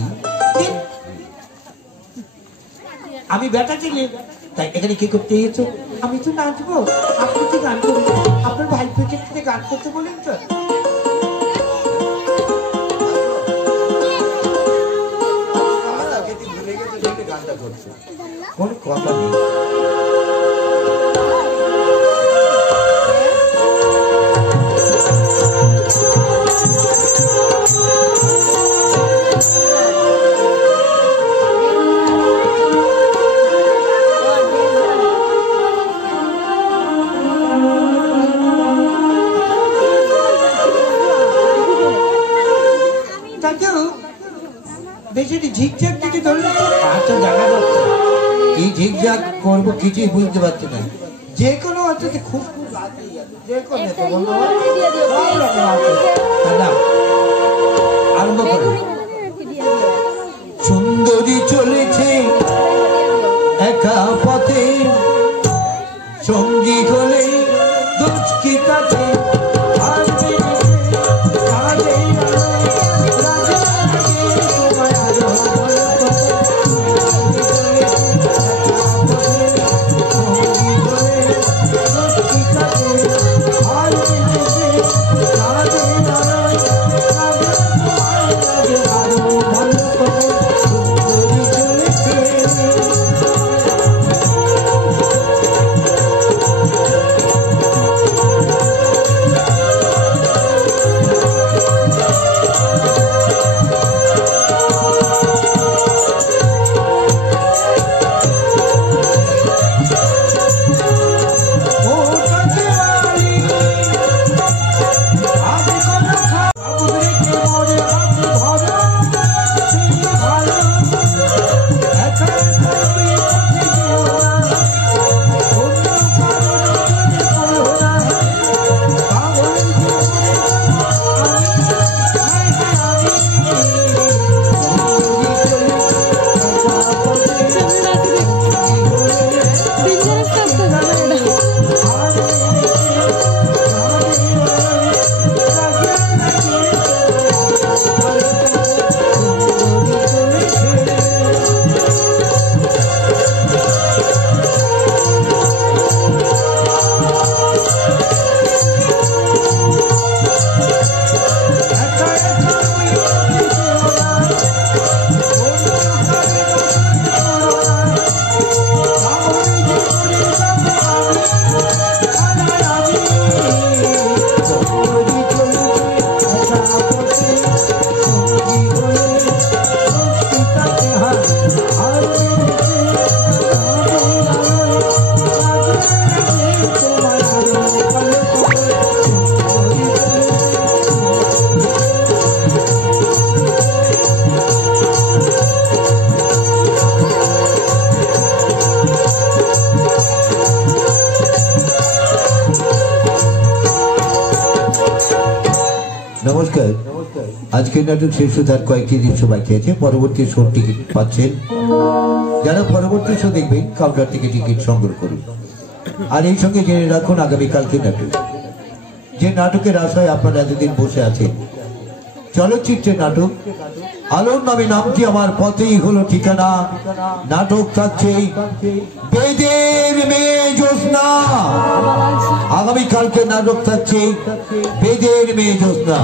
আমি বেটা ছেলে, তাই এখানে কি করতে এসেছো? আমি তো নাচবো, আপনি তো গান করবেন। আপনার ভাই প্রজেক্টে গান করতে বলেন তো। কোন কথা নেই। দাদু, বেশি ঝিকঝাক দিকে ধরলে তো। আচ্ছা জানা যাচ্ছে কি ঝিকঝাক করবো কিছুই বুঝতে পারছি না। যে কোনো অর্থে খুব খুব যে কোনো তো বলবো দাদা আরম্ভ করে। সুন্দরী চলেছে একা পথে, সঙ্গী হলে দুষ্কি কাটে। নমস্কার। আজকের নাটক শেষ হতে আর কয়েকটি দিন বাকি আছে। পরবর্তী শো টিকিট পাচ্ছেন যারা পরবর্তী শো দেখবেন কাউন্টার থেকে টিকিট সংগ্রহ করুন। আর এই সঙ্গে জেনে রাখুন আগামীকালকে নাটক, যে নাটকের আশায় আপনারা এতদিন বসে আছেন, চলচ্চিত্রের নাটক আলোর নামে নামটি আমার পথেই হলো ঠিকানা। নাটক থাকছে বেদের মেয়ে জ্যোৎস্না। আগামীকালকে নাটক থাকছে বেদের মেয়ে জ্যোৎস্না।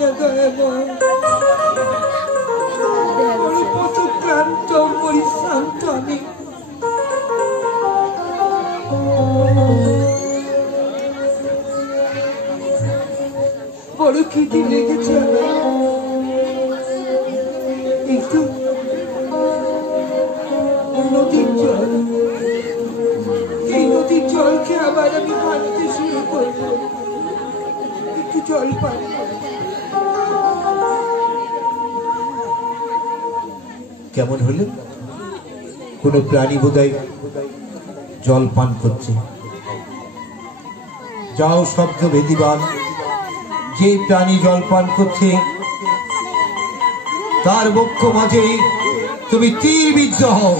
না দয়াময়, বড় কত ক্লান্ত পরিশ্রান্ত আমি। বড় খিদে লেগেছে আমার। একটু নদীর জল, এই নদীর জলকে আবার আমি ভাবতে শুরু করব। একটু জল পান। কেমন হলো? কোন প্রাণী বোধহয় জল পান করছে। যাও শব্দ ভেদিবান, যে প্রাণী জল পান করছে তার বক্ষ মাঝে তুমি তীরবিদ্ধ হও।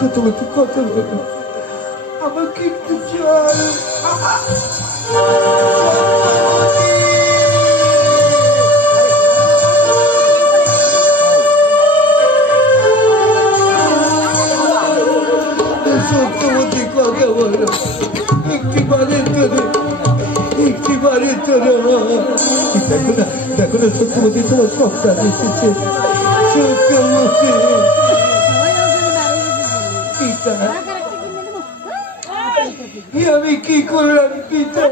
সত্যবতী কথা বলো, আমাকে একটু জল। সত্যবতী কথা বলো, একটিবারের তোরে, একটিবারের তোরে। দেখো না, দেখো না সত্যবতী, তোমার সন্তান এসেছে। সত্যবতী আমি কি করলাম পিতা?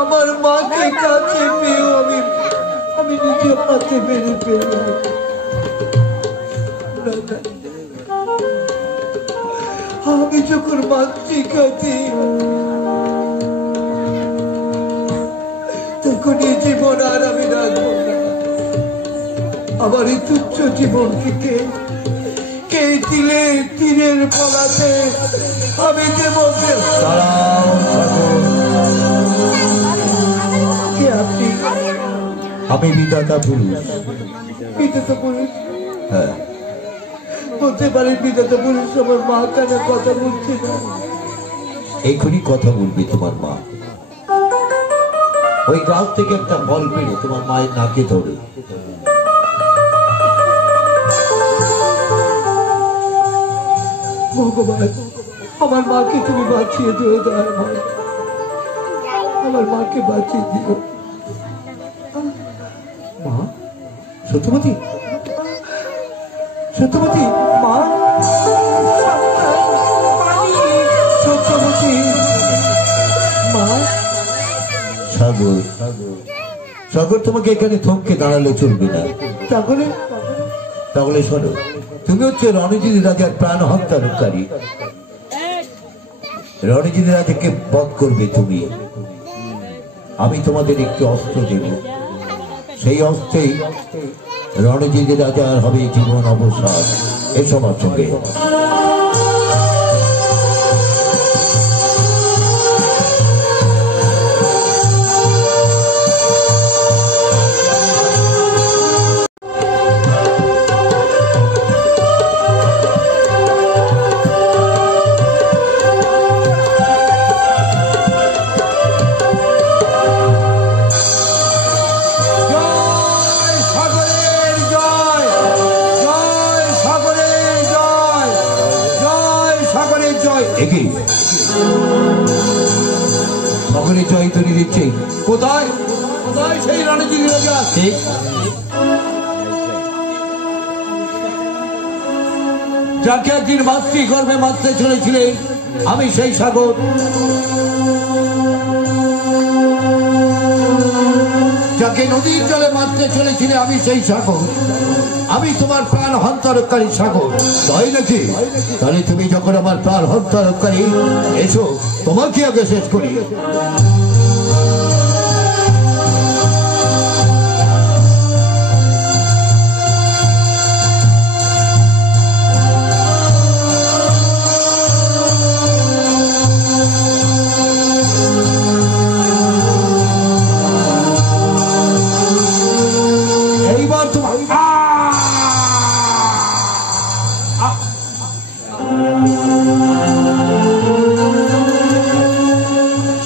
আমার মাকে কাছে পেয়েও আমি নিজে হাতে বেড়ে পেলাম। আমি যখন মাতৃকাতে, তখন এই জীবন আর আমি রাখবো না। আমার এই তুচ্ছ জীবন থেকে এই তীরের ফলাতে আমি দেব। আমি বিধাতা পুরুষ। বিধাতা পুরুষ? হ্যাঁ। বলতে পারেন বিধাতা পুরুষ আমার মা কেন কথা বলছে না? এখনই কথা বলবি তোমার মা। ওই গাছ থেকে একটা ফল পেরে তোমার মায়ের নাকে ধরে। ভগবান, আমার মাকে তুমি বাঁচিয়ে দিও দয়াময়, আমার মাকে বাঁচিয়ে দিও। মা, সত্যবতী, সত্যবতী, মা, সত্যবতী, মা। সাগর, সাগর তোমাকে এখানে থমকে দাঁড়ালে চলবে না। তাহলে তাহলে শোনো, তুমি হচ্ছে রণজিৎ রাজার প্রাণ হত্যাকারী। রণজিৎ রাজাকে বধ করবে তুমি। আমি তোমাদের একটি অস্ত্র দেব, সেই অস্ত্রেই রণজিৎ রাজার হবে জীবন অবসান। এসব আমার সঙ্গে। এগিয়ে সকলে জয় তৈরি দিচ্ছে। কোথায় কোথায় সেই রণজিৎ রাজা? ঠিক যাকে একদিন মাতৃগর্ভে মারতে চলেছিলেন, আমি সেই সাগর। যাকে নদীর জলে মারতে চলেছিলে, আমি সেই সাগর। আমি তোমার প্রাণ হন্তারকারী সাগর। তাই নাকি? তাহলে তুমি যখন আমার প্রাণ হন্তারকারী, এসো তোমাকে আগে শেষ করি। এইবার তোমার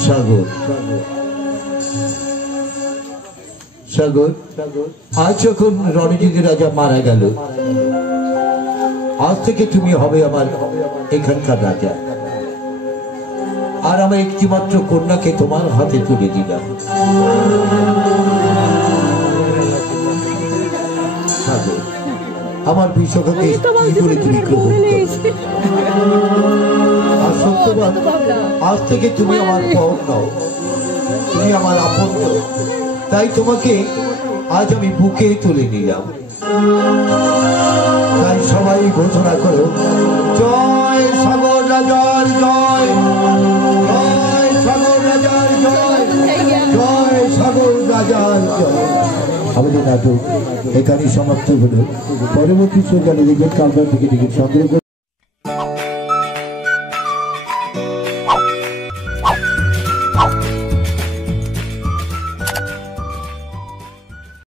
সাগর সাগর আজ যখন রণজিৎ রাজা মারা গেল, আজ থেকে তুমি হবে আমার এখানকার রাজা। আর আমার একটি মাত্র কন্যাকে তোমার হাতে তুলে দিলাম। সাগর, আমার বিষয়টাকে কি করে তুমি গ্রহণ করো? আর সত্যবান, আজ থেকে তুমি আমার পর নাও, তুমি আমার আপন। তাই তোমাকে আজ আমি বুকে তুলে নিলাম। তাই সবাই ঘোষণা করো, জয় সাগর রাজার জয়, জয় সাগর রাজার জয়, জয় সাগর রাজার জয়। আমাদের নাটক এখানে সমাপ্ত হলো। পরবর্তী সোজানে দেখবেন কালবার থেকে টিকিট সংগ্রহ।